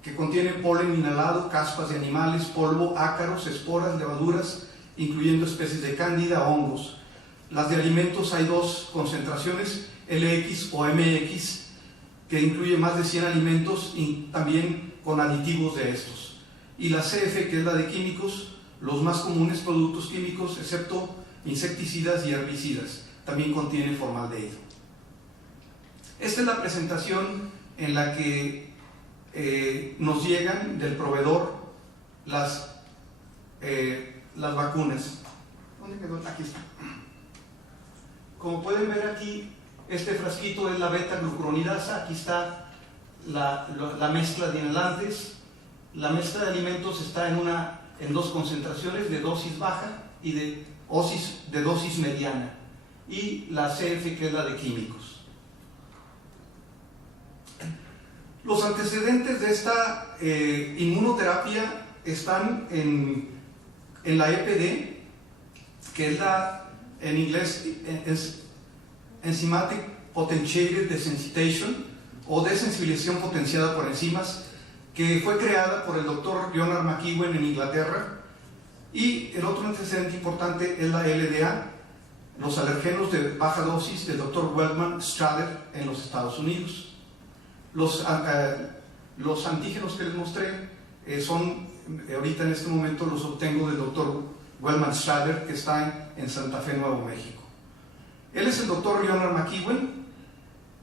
que contiene polen inhalado, caspas de animales, polvo, ácaros, esporas, levaduras, incluyendo especies de cándida, hongos. Las de alimentos hay 2 concentraciones, LX o MX, que incluye más de 100 alimentos y también con aditivos de estos. Y la CF, que es la de químicos, los más comunes productos químicos, excepto insecticidas y herbicidas, también contiene formaldehído. Esta es la presentación en la que nos llegan del proveedor las vacunas. ¿Dónde quedó? Aquí está. Como pueden ver aquí, este frasquito es la beta-glucuronidasa. Aquí está la mezcla de inhalantes. La mezcla de alimentos está en 2 concentraciones, de dosis baja y de dosis mediana. Y la CF, que es la de químicos. Los antecedentes de esta inmunoterapia están en la EPD, que es en inglés es Enzymatic Potentiated Desensitization o desensibilización potenciada por enzimas, que fue creada por el Dr. Leonard McEwen en Inglaterra. Y el otro antecedente importante es la LDA, los alergenos de baja dosis del Dr. Wellman Strader en los Estados Unidos. Los antígenos que les mostré son, ahorita en este momento los obtengo del Dr. Wellman Strader, que está en Santa Fe, Nuevo México. Él es el Dr. Leonard McEwen.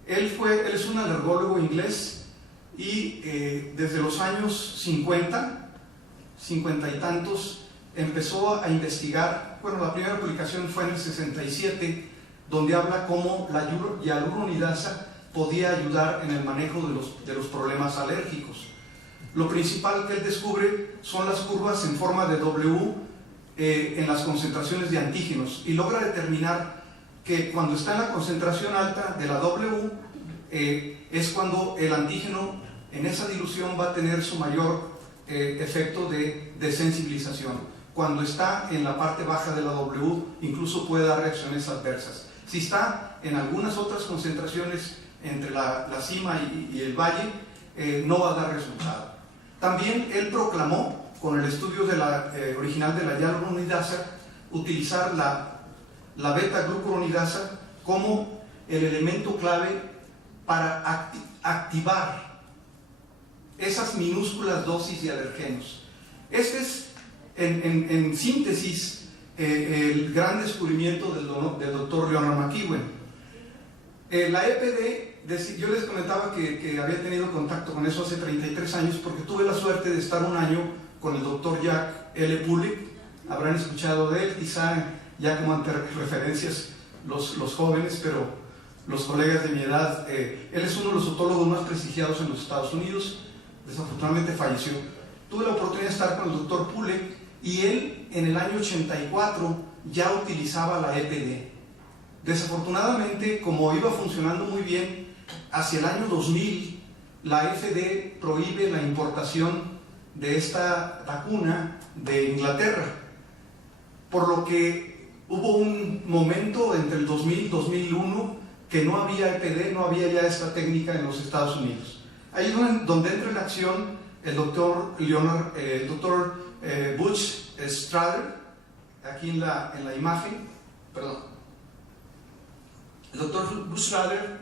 Él es un alergólogo inglés y desde los años 50 y tantos, empezó a investigar. Bueno, la primera publicación fue en el 67, donde habla cómo la hialuronidasa podía ayudar en el manejo de los problemas alérgicos. Lo principal que él descubre son las curvas en forma de W en las concentraciones de antígenos, y logra determinar que cuando está en la concentración alta de la W es cuando el antígeno en esa dilución va a tener su mayor efecto de desensibilización. Cuando está en la parte baja de la W incluso puede dar reacciones adversas. Si está en algunas otras concentraciones entre la cima y el valle, no va a dar resultado. También él proclamó, con el estudio original de la hialuronidasa, utilizar la beta-glucuronidasa como el elemento clave para activar esas minúsculas dosis de alergenos. Este es, en síntesis, el gran descubrimiento del Dr. Leonard McEwen. La EPD, yo les comentaba que había tenido contacto con eso hace 33 años, porque tuve la suerte de estar un año con el Dr. Jack L. Pulick. Habrán escuchado de él, quizá ya como ante referencias los jóvenes, pero los colegas de mi edad. Él es uno de los otólogos más prestigiados en los Estados Unidos. Desafortunadamente falleció. Tuve la oportunidad de estar con el Dr. Pulick, y él en el año 84 ya utilizaba la EPD. Desafortunadamente, como iba funcionando muy bien, hacia el año 2000 la FDA prohíbe la importación de esta vacuna de Inglaterra, por lo que hubo un momento entre el 2000 y 2001 que no había EPD, no había ya esta técnica en los Estados Unidos. Ahí es donde entra en acción el doctor Butch Strader, aquí en la imagen, perdón. El doctor Butch Strader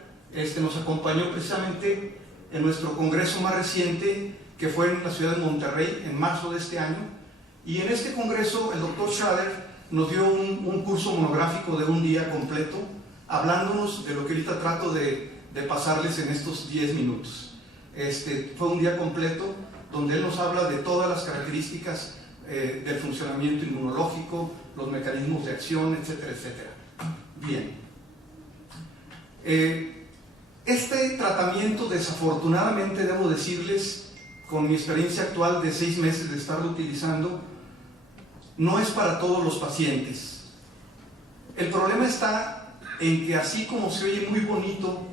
nos acompañó precisamente en nuestro congreso más reciente, que fue en la ciudad de Monterrey en marzo de este año, y en este congreso el doctor Strader nos dio un curso monográfico de un día completo, hablándonos de lo que ahorita trato de pasarles en estos 10 minutos. Fue un día completo donde él nos habla de todas las características del funcionamiento inmunológico, los mecanismos de acción, etcétera, etcétera. Bien. Este tratamiento, desafortunadamente, debo decirles, con mi experiencia actual de 6 meses de estarlo utilizando, no es para todos los pacientes. El problema está en que, así como se oye muy bonito,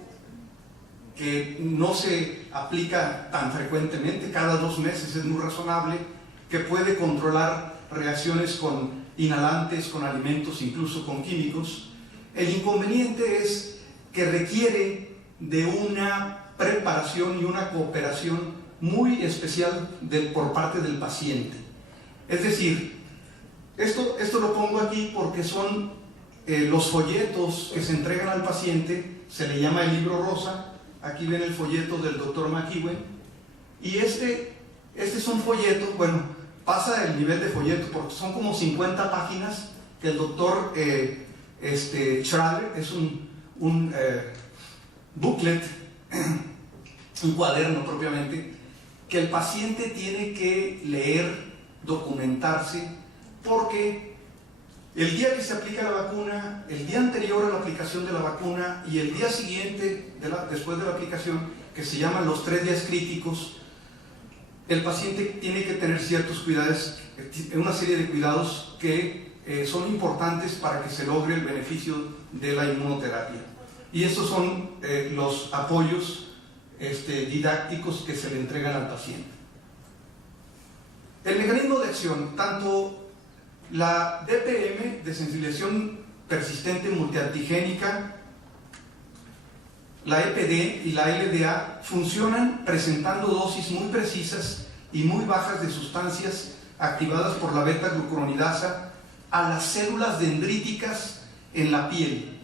que no se aplica tan frecuentemente, cada 2 meses es muy razonable, que puede controlar reacciones con inhalantes, con alimentos, incluso con químicos. El inconveniente es que requiere de una preparación y una cooperación muy especial por parte del paciente. Es decir, esto lo pongo aquí porque son los folletos que se entregan al paciente, se le llama el libro rosa. Aquí ven el folleto del doctor McEwen, y este es un folleto, bueno, pasa el nivel de folleto porque son como 50 páginas que el doctor Schrader, es un booklet, un cuaderno propiamente, que el paciente tiene que leer, documentarse, porque el día que se aplica la vacuna, el día anterior a la aplicación de la vacuna y el día siguiente después de la aplicación, que se llaman los 3 días críticos, el paciente tiene que tener ciertos cuidados, una serie de cuidados que son importantes para que se logre el beneficio de la inmunoterapia. Y estos son los apoyos didácticos que se le entregan al paciente. El mecanismo de acción, tanto la DPM, de sensibilización persistente multiantigénica, la EPD y la LDA funcionan presentando dosis muy precisas y muy bajas de sustancias activadas por la beta-glucuronidasa a las células dendríticas en la piel,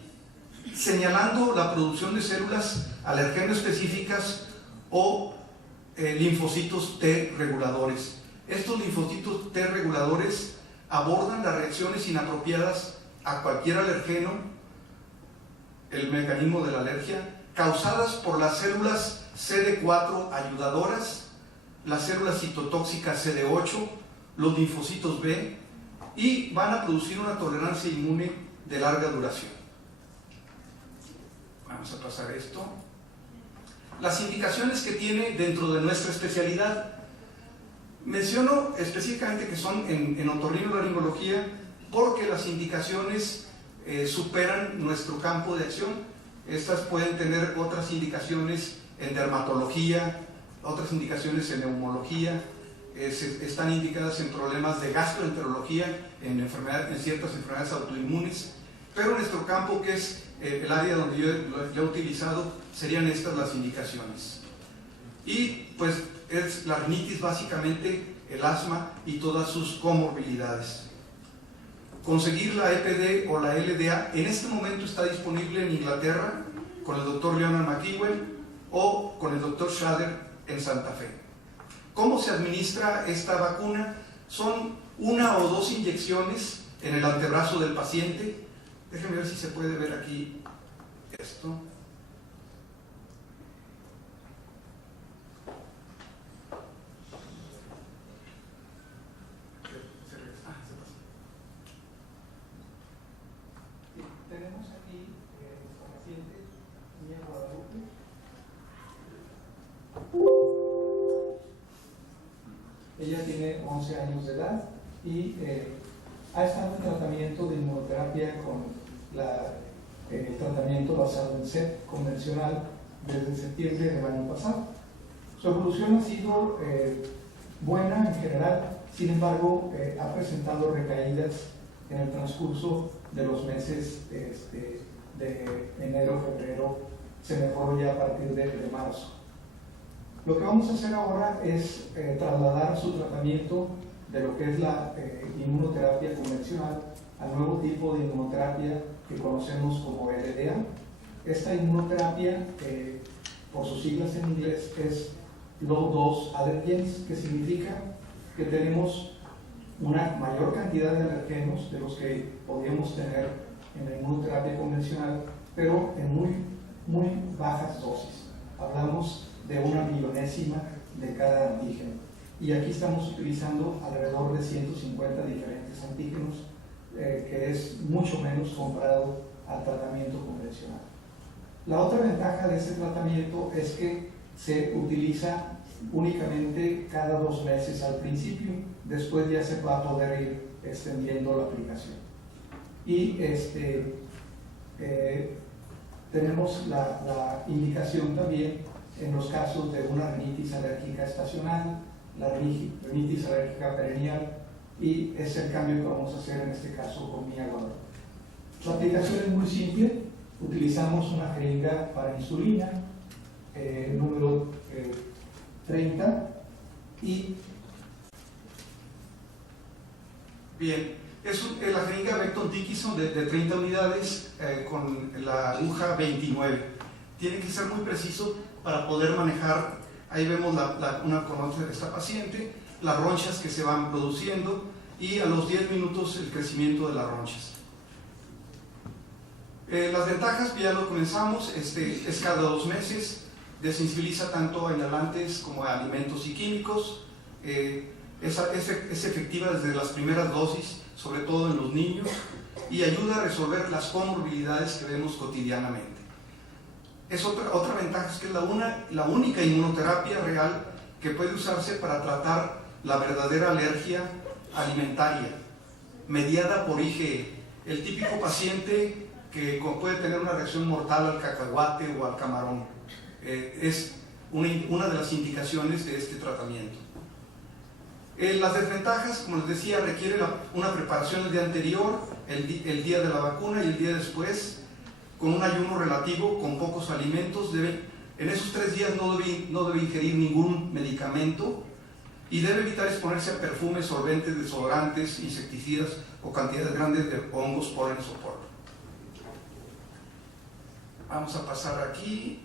señalando la producción de células alergeno específicas o linfocitos T reguladores. Estos linfocitos T reguladores abordan las reacciones inapropiadas a cualquier alergeno, el mecanismo de la alergia, causadas por las células CD4 ayudadoras, las células citotóxicas CD8, los linfocitos B, y van a producir una tolerancia inmune de larga duración. Vamos a pasar esto. Las indicaciones que tiene dentro de nuestra especialidad. Menciono específicamente que son en otorrinolaringología porque las indicaciones superan nuestro campo de acción. Estas pueden tener otras indicaciones en dermatología, otras indicaciones en neumología, están indicadas en problemas de gastroenterología, en ciertas enfermedades autoinmunes, pero nuestro campo, que es el área donde yo lo he utilizado, serían estas las indicaciones. Y pues es la rinitis básicamente, el asma y todas sus comorbilidades. Conseguir la EPD o la LDA en este momento está disponible en Inglaterra con el doctor Leonard McEwen o con el doctor Schrader en Santa Fe. ¿Cómo se administra esta vacuna? Son 1 o 2 inyecciones en el antebrazo del paciente. Déjenme ver si se puede ver aquí esto. Tenemos aquí nuestra paciente, niña Guadalupe. Ella tiene 11 años de edad y ha estado en tratamiento de inmunoterapia con el tratamiento basado en SET convencional desde septiembre del año pasado. Su evolución ha sido buena en general, sin embargo, ha presentado recaídas en el transcurso de los meses de enero, febrero, se mejoró ya a partir de marzo. Lo que vamos a hacer ahora es trasladar su tratamiento de lo que es la inmunoterapia convencional al nuevo tipo de inmunoterapia que conocemos como LDA. Esta inmunoterapia, por sus siglas en inglés, es Low Dose Allergens, que significa que tenemos una mayor cantidad de alergenos de los que podríamos tener en la inmunoterapia convencional, pero en muy bajas dosis. Hablamos de una millonésima de cada antígeno. Y aquí estamos utilizando alrededor de 150 diferentes antígenos, que es mucho menos comparado al tratamiento convencional. La otra ventaja de este tratamiento es que se utiliza únicamente cada 2 meses al principio, después ya se va a poder ir extendiendo la aplicación. Y tenemos la indicación también en los casos de una rinitis alérgica estacional, la rinitis alérgica perennial, y es el cambio que vamos a hacer en este caso con miaguador. La aplicación es muy simple, utilizamos una jeringa para insulina, número 30, y bien, es la jeringa Becton Dickinson de 30 unidades con la aguja 29. Tiene que ser muy preciso para poder manejar. Ahí vemos una con otra de esta paciente, las ronchas que se van produciendo y a los 10 minutos el crecimiento de las ronchas. Las ventajas, ya lo comenzamos, es cada 2 meses, desensibiliza tanto a inhalantes como a alimentos y químicos, es efectiva desde las primeras dosis, sobre todo en los niños, y ayuda a resolver las comorbilidades que vemos cotidianamente. Es otra ventaja, es que es la única inmunoterapia real que puede usarse para tratar la verdadera alergia alimentaria, mediada por IgE. El típico paciente que puede tener una reacción mortal al cacahuate o al camarón. Es una de las indicaciones de este tratamiento. Las desventajas, como les decía, requiere una preparación el día anterior, el día de la vacuna y el día después, con un ayuno relativo, con pocos alimentos. En esos 3 días no debe ingerir ningún medicamento y debe evitar exponerse a perfumes, solventes, desodorantes, insecticidas o cantidades grandes de hongos, pólenes o polvo. Vamos a pasar aquí.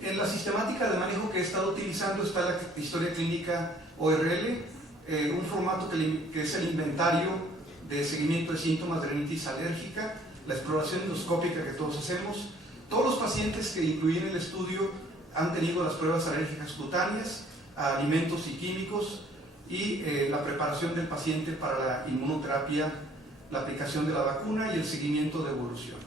En la sistemática de manejo que he estado utilizando está la historia clínica ORL, un formato que es el inventario de seguimiento de síntomas de rinitis alérgica, la exploración endoscópica que todos hacemos. Todos los pacientes que incluí en el estudio han tenido las pruebas alérgicas cutáneas, a alimentos y químicos, y la preparación del paciente para la inmunoterapia, la aplicación de la vacuna y el seguimiento de evolución.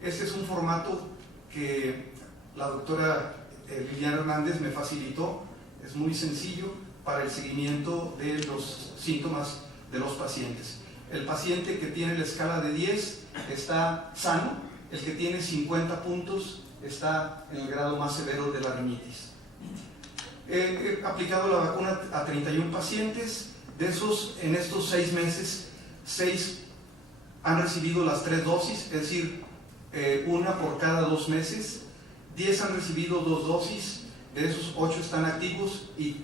Este es un formato que la doctora Liliana Hernández me facilitó, es muy sencillo para el seguimiento de los síntomas de los pacientes. El paciente que tiene la escala de 10 está sano, el que tiene 50 puntos está en el grado más severo de la rinitis. He aplicado la vacuna a 31 pacientes, de esos, en estos 6 meses, 6 han recibido las 3 dosis, es decir, una por cada 2 meses. 10 han recibido 2 dosis, de esos 8 están activos y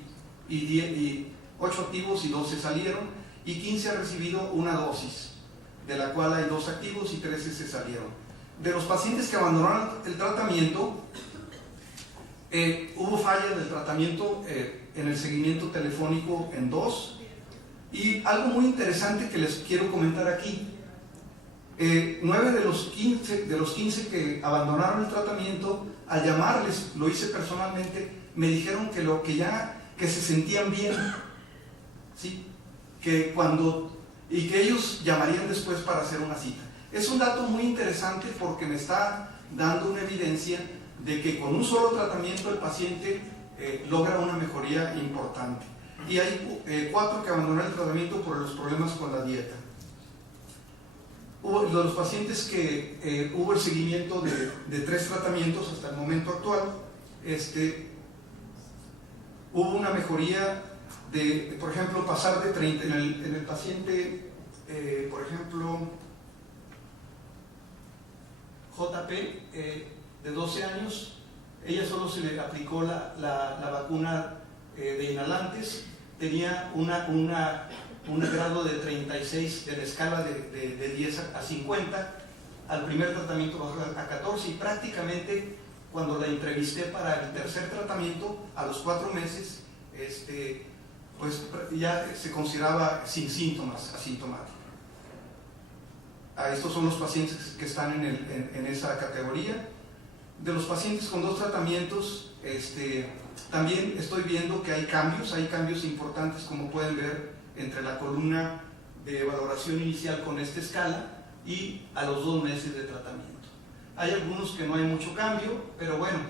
8 activos y 12 salieron, y 15 han recibido una dosis, de la cual hay 2 activos y 13 se salieron. De los pacientes que abandonaron el tratamiento, hubo falla del tratamiento en el seguimiento telefónico en 2, y algo muy interesante que les quiero comentar aquí. 9 de los 15 que abandonaron el tratamiento, al llamarles, lo hice personalmente, me dijeron que se sentían bien, ¿sí? que ellos llamarían después para hacer una cita. Es un dato muy interesante porque me está dando una evidencia de que con un solo tratamiento el paciente logra una mejoría importante. Y hay 4 que abandonaron el tratamiento por los problemas con la dieta. De los pacientes que hubo el seguimiento de 3 tratamientos hasta el momento actual, hubo una mejoría de, por ejemplo, pasar de 30, en el paciente, por ejemplo, JP, de 12 años, ella solo se le aplicó la vacuna de inhalantes, tenía un grado de 36 de la escala de 10 a 50, al primer tratamiento bajó a 14 y prácticamente cuando la entrevisté para el tercer tratamiento, a los 4 meses, pues ya se consideraba sin síntomas, asintomático. Estos son los pacientes que están en esa categoría. De los pacientes con 2 tratamientos, también estoy viendo que hay cambios importantes, como pueden ver, entre la columna de valoración inicial con esta escala y a los 2 meses de tratamiento. Hay algunos que no hay mucho cambio, pero bueno,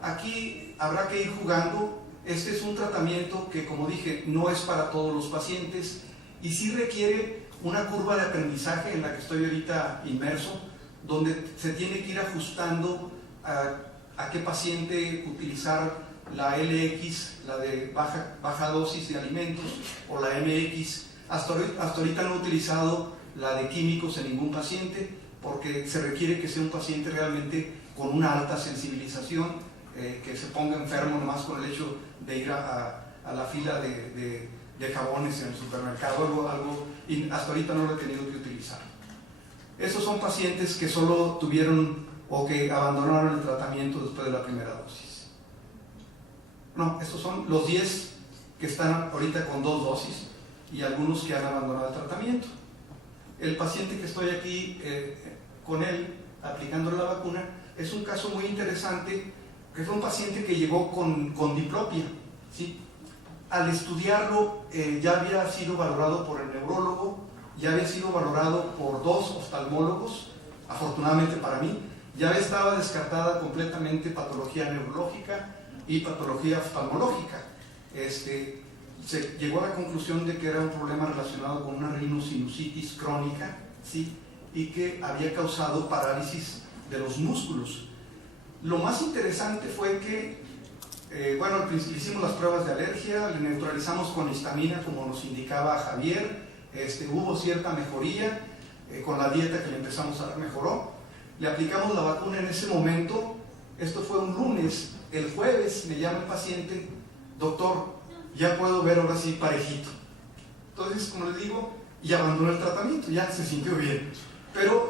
aquí habrá que ir jugando. Este es un tratamiento que, como dije, no es para todos los pacientes y sí requiere una curva de aprendizaje en la que estoy ahorita inmerso, donde se tiene que ir ajustando a qué paciente utilizar la LX, la de baja dosis de alimentos, o la MX. Hasta ahorita no he utilizado la de químicos en ningún paciente, porque se requiere que sea un paciente realmente con una alta sensibilización, que se ponga enfermo nomás con el hecho de ir a la fila de jabones en el supermercado, algo, y hasta ahorita no lo he tenido que utilizar. Estos son pacientes que solo tuvieron o que abandonaron el tratamiento después de la primera dosis. No, estos son los 10 que están ahorita con 2 dosis y algunos que han abandonado el tratamiento. El paciente que estoy aquí con él, aplicándole la vacuna, es un caso muy interesante, que fue un paciente que llegó con diplopia, ¿sí? Al estudiarlo ya había sido valorado por el neurólogo, ya había sido valorado por 2 oftalmólogos, afortunadamente para mí, ya estaba descartada completamente patología neurológica y patología oftalmológica. Se llegó a la conclusión de que era un problema relacionado con una rinosinusitis crónica, ¿sí? Y que había causado parálisis de los músculos. Lo más interesante fue que, bueno, al principio hicimos las pruebas de alergia, le neutralizamos con histamina como nos indicaba Javier, hubo cierta mejoría, con la dieta que le empezamos a dar mejoró, le aplicamos la vacuna en ese momento. Esto fue un lunes. El jueves me llama el paciente: doctor, ya puedo ver ahora sí parejito. Entonces, como les digo, ya abandonó el tratamiento, ya se sintió bien. Pero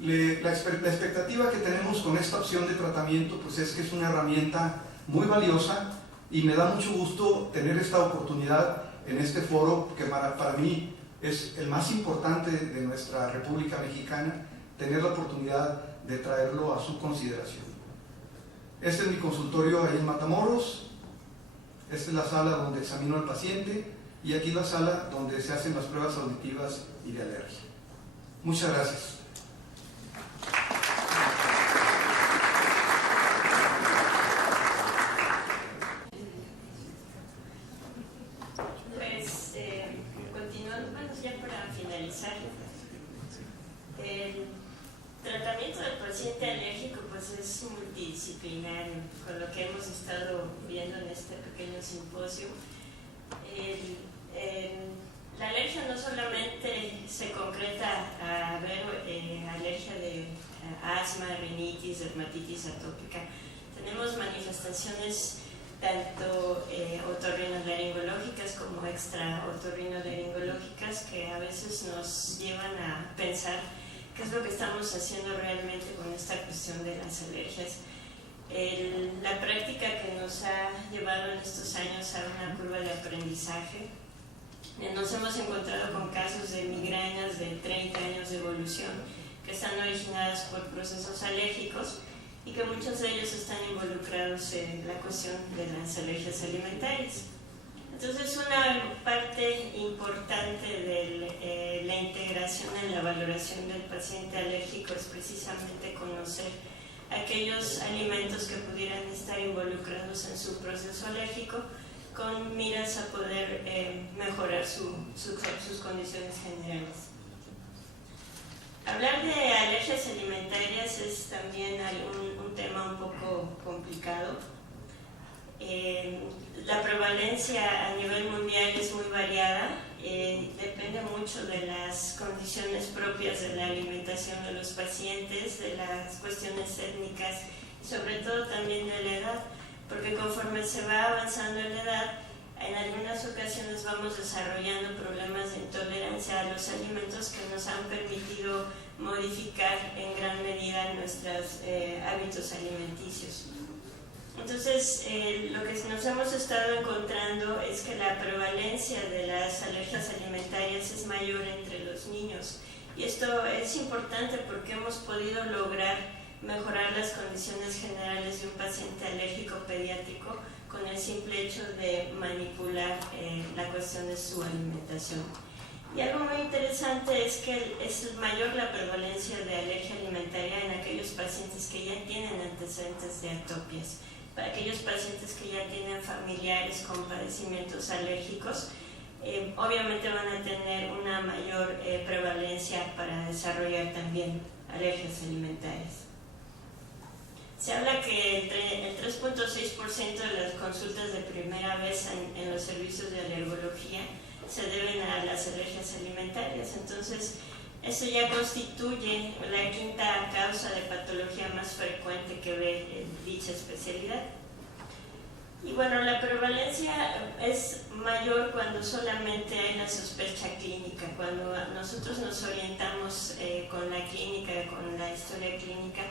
la expectativa que tenemos con esta opción de tratamiento, pues es que es una herramienta muy valiosa y me da mucho gusto tener esta oportunidad en este foro, que para mí es el más importante de nuestra República Mexicana, tener la oportunidad de traerlo a su consideración. Este es mi consultorio ahí en Matamoros, esta es la sala donde examino al paciente y aquí la sala donde se hacen las pruebas auditivas y de alergia. Muchas gracias. Continuando, bueno, ya para finalizar, el tratamiento del paciente alérgico pues es multidisciplinario, con lo que hemos estado viendo en este pequeño simposio. La alergia no solamente se concreta a ver alergia de asma, rinitis, dermatitis atópica. Tenemos manifestaciones tanto otorrinolaringológicas como extraotorrinolaringológicas que a veces nos llevan a pensar qué es lo que estamos haciendo realmente con esta cuestión de las alergias. La práctica que nos ha llevado en estos años a una curva de aprendizaje, nos hemos encontrado con casos de migrañas de 30 años de evolución que están originadas por procesos alérgicos y que muchos de ellos están involucrados en la cuestión de las alergias alimentarias. Entonces, una parte importante de la integración en la valoración del paciente alérgico es precisamente conocer aquellos alimentos que pudieran estar involucrados en su proceso alérgico, con miras a poder mejorar sus condiciones generales. Hablar de alergias alimentarias es también un tema un poco complicado. La prevalencia a nivel mundial es muy variada, depende mucho de las condiciones propias de la alimentación de los pacientes, de las cuestiones étnicas y sobre todo también de la edad, porque conforme se va avanzando en la edad, en algunas ocasiones vamos desarrollando problemas de intolerancia a los alimentos que nos han permitido modificar en gran medida nuestros hábitos alimenticios. Entonces, lo que nos hemos estado encontrando es que la prevalencia de las alergias alimentarias es mayor entre los niños. Y esto es importante porque hemos podido lograr mejorar las condiciones generales de un paciente alérgico pediátrico con el simple hecho de manipular la cuestión de su alimentación. Y algo muy interesante es que es mayor la prevalencia de alergia alimentaria en aquellos pacientes que ya tienen antecedentes de atopias. Para aquellos pacientes que ya tienen familiares con padecimientos alérgicos, obviamente van a tener una mayor prevalencia para desarrollar también alergias alimentarias. Se habla que el 3.6% de las consultas de primera vez en los servicios de alergología se deben a las alergias alimentarias. Entonces, eso ya constituye la quinta causa de patología más frecuente que ve dicha especialidad. Y bueno, la prevalencia es mayor cuando solamente hay la sospecha clínica, cuando nosotros nos orientamos con la clínica, con la historia clínica,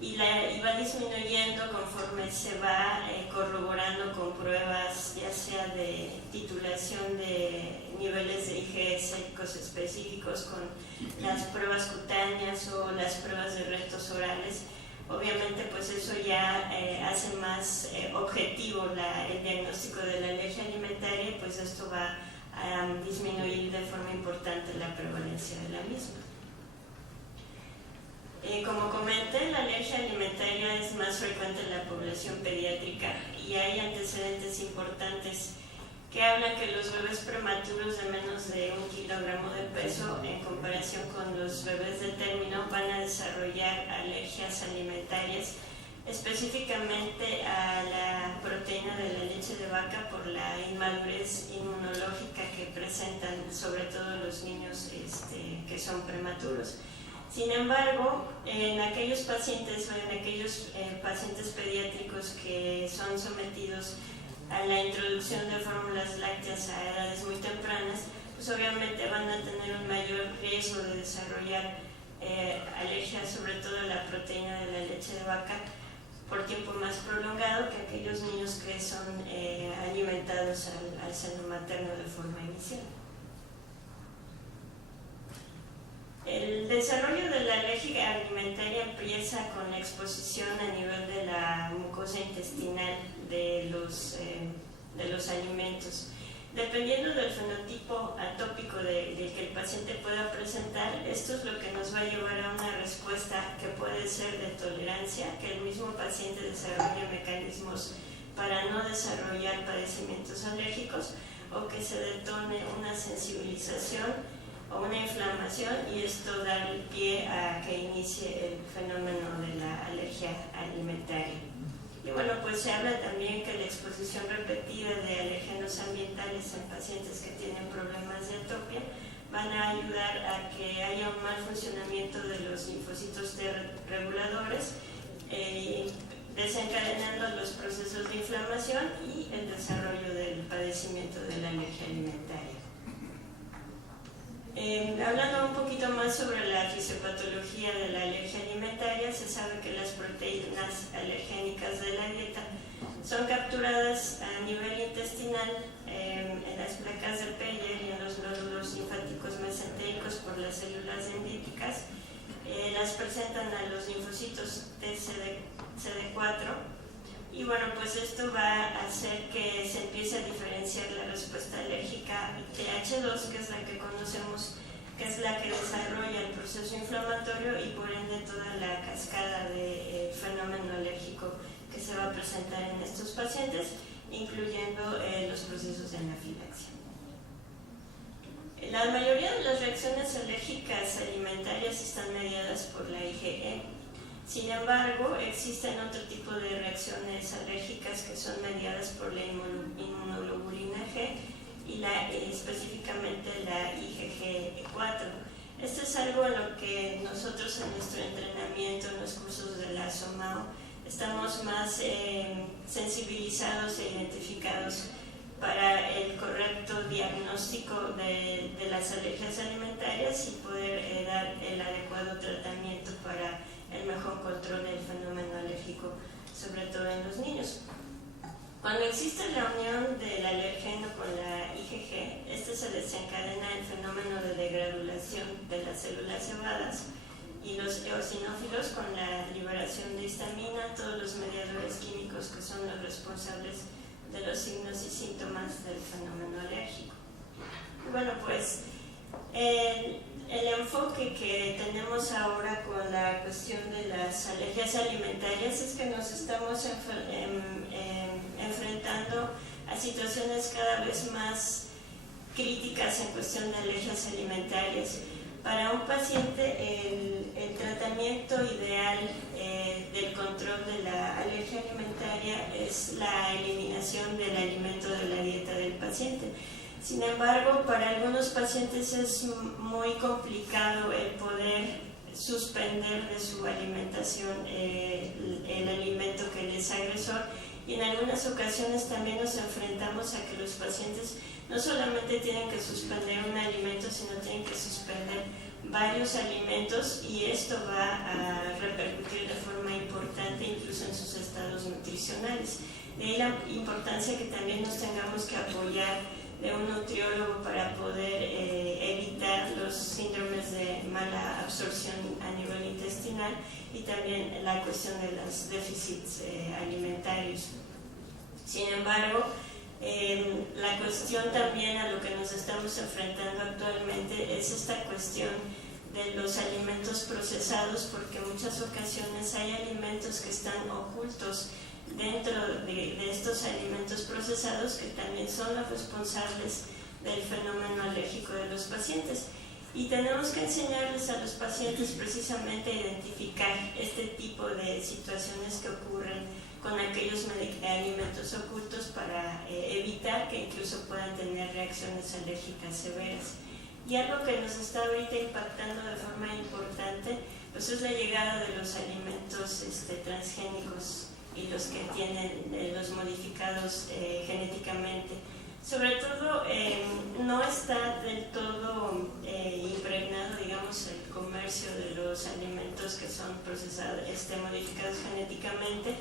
y va disminuyendo conforme se va corroborando con pruebas, ya sea de titulación de niveles de IgE sépticos específicos, con las pruebas cutáneas o las pruebas de retos orales. Obviamente pues eso ya hace más objetivo el diagnóstico de la alergia alimentaria y pues esto va a disminuir de forma importante la prevalencia de la misma. Como comenté, la alergia alimentaria es más frecuente en la población pediátrica y hay antecedentes importantes que hablan que los bebés prematuros de menos de 1 kilogramo de peso en comparación con los bebés de término van a desarrollar alergias alimentarias, específicamente a la proteína de la leche de vaca por la inmadurez inmunológica que presentan sobre todo los niños que son prematuros. Sin embargo, en aquellos pacientes o en aquellos pacientes pediátricos que son sometidos a la introducción de fórmulas lácteas a edades muy tempranas, pues obviamente van a tener un mayor riesgo de desarrollar alergia sobre todo a la proteína de la leche de vaca por tiempo más prolongado que aquellos niños que son alimentados al seno materno de forma inicial. El desarrollo de la alergia alimentaria empieza con la exposición a nivel de la mucosa intestinal de los alimentos. Dependiendo del fenotipo atópico del que el paciente pueda presentar, esto es lo que nos va a llevar a una respuesta que puede ser de tolerancia, que el mismo paciente desarrolle mecanismos para no desarrollar padecimientos alérgicos o que se detone una sensibilización o una inflamación y esto da el pie a que inicie el fenómeno de la alergia alimentaria. Y bueno, pues se habla también que la exposición repetida de alérgenos ambientales en pacientes que tienen problemas de atopia van a ayudar a que haya un mal funcionamiento de los linfocitos T reguladores, desencadenando los procesos de inflamación y el desarrollo del padecimiento de la alergia alimentaria. Hablando un poquito más sobre la fisiopatología de la alergia alimentaria, se sabe que las proteínas alergénicas de la dieta son capturadas a nivel intestinal en las placas de Peyer y en los nódulos linfáticos mesentéricos por las células dendríticas. Las presentan a los linfocitos CD4 y bueno, pues esto va a hacer que se empiece a diferenciar la respuesta alérgica TH2, que es la que conocemos, que es la que desarrolla el proceso inflamatorio y por ende toda la cascada de fenómeno alérgico que se va a presentar en estos pacientes, incluyendo los procesos de anafilaxia. La mayoría de las reacciones alérgicas alimentarias están mediadas por la IgE. Sin embargo, existen otro tipo de reacciones alérgicas que son mediadas por la inmunoglobulina G y específicamente la IgG4. Esto es algo en lo que nosotros en nuestro entrenamiento, en los cursos de la SOMAO, estamos más sensibilizados e identificados para el correcto diagnóstico de las alergias alimentarias y poder dar el adecuado tratamiento para el mejor control del fenómeno alérgico, sobre todo en los niños. Cuando existe la unión del alergeno con la IgG, este se desencadena el fenómeno de degranulación de las células cebadas y los eosinófilos con la liberación de histamina, todos los mediadores químicos que son los responsables de los signos y síntomas del fenómeno alérgico. Bueno, pues el enfoque que tenemos ahora con la cuestión de las alergias alimentarias es que nos estamos enfrentando a situaciones cada vez más críticas en cuestión de alergias alimentarias. Para un paciente el tratamiento ideal del control de la alergia alimentaria es la eliminación del alimento de la dieta del paciente. Sin embargo, para algunos pacientes es muy complicado el poder suspender de su alimentación el alimento que les es agresor, y en algunas ocasiones también nos enfrentamos a que los pacientes no solamente tienen que suspender un alimento, sino tienen que suspender varios alimentos, y esto va a repercutir de forma importante incluso en sus estados nutricionales. De ahí la importancia que también nos tengamos que apoyar de un nutriólogo para poder evitar los síndromes de mala absorción a nivel intestinal y también la cuestión de los déficits alimentarios. Sin embargo, la cuestión también a lo que nos estamos enfrentando actualmente es esta cuestión de los alimentos procesados, porque en muchas ocasiones hay alimentos que están ocultos dentro de estos alimentos procesados que también son los responsables del fenómeno alérgico de los pacientes. Y tenemos que enseñarles a los pacientes precisamente a identificar este tipo de situaciones que ocurren con aquellos alimentos ocultos para evitar que incluso puedan tener reacciones alérgicas severas. Y algo que nos está ahorita impactando de forma importante pues es la llegada de los alimentos transgénicos y los que tienen los modificados genéticamente. Sobre todo no está del todo impregnado, digamos, el comercio de los alimentos que son procesados, modificados genéticamente,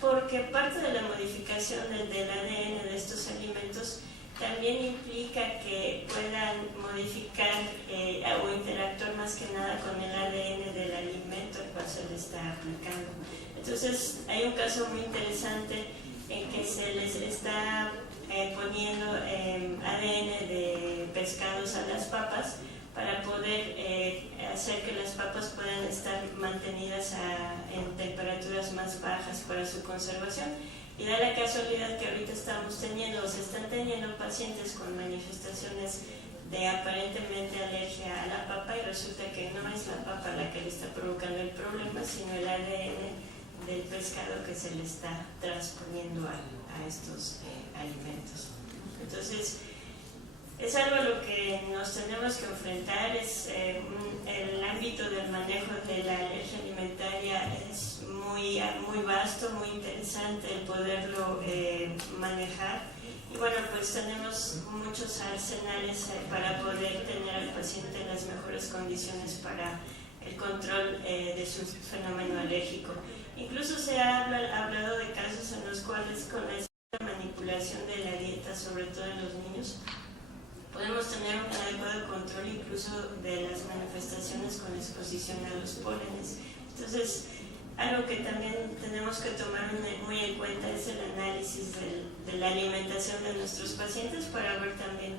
porque parte de la modificación del ADN de estos alimentos también implica que puedan modificar o interactuar más que nada con el ADN del alimento al cual se le está aplicando. Entonces hay un caso muy interesante en que se les está poniendo ADN de pescados a las papas para poder hacer que las papas puedan estar mantenidas en temperaturas más bajas para su conservación. Y da la casualidad que ahorita estamos teniendo o se están teniendo pacientes con manifestaciones de aparentemente alergia a la papa, y resulta que no es la papa la que le está provocando el problema, sino el ADN del pescado que se le está transponiendo a estos alimentos. Entonces, es algo a lo que nos tenemos que enfrentar. El ámbito del manejo de la alergia alimentaria es muy vasto, muy interesante el poderlo manejar. Y bueno, pues tenemos muchos arsenales para poder tener al paciente en las mejores condiciones para el control de su fenómeno alérgico. Incluso se ha hablado de casos en los cuales con la manipulación de la dieta, sobre todo en los niños, podemos tener un adecuado control incluso de las manifestaciones con exposición a los pólenes. Entonces, algo que también tenemos que tomar muy en cuenta es el análisis de la alimentación de nuestros pacientes para ver también,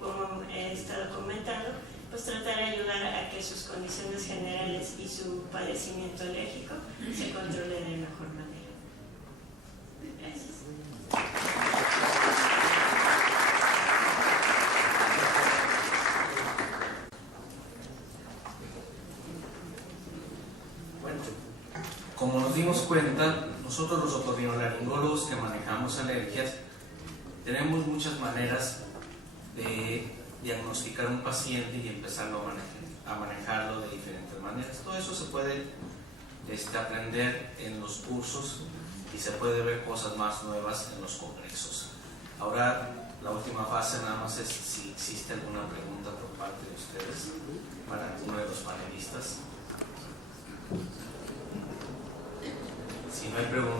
como he estado comentando, pues tratar de ayudar a que sus condiciones generales y su padecimiento alérgico se controle de mejor manera. Gracias. como nos dimos cuenta, nosotros los otorrinolaringólogos que manejamos alergias tenemos muchas maneras de diagnosticar un paciente y empezarlo a manejarlo de diferentes maneras. Todo eso se puede aprender en los cursos y se puede ver cosas más nuevas en los congresos. Ahora, la última fase nada más es si existe alguna pregunta por parte de ustedes para alguno de los panelistas. Si no hay preguntas,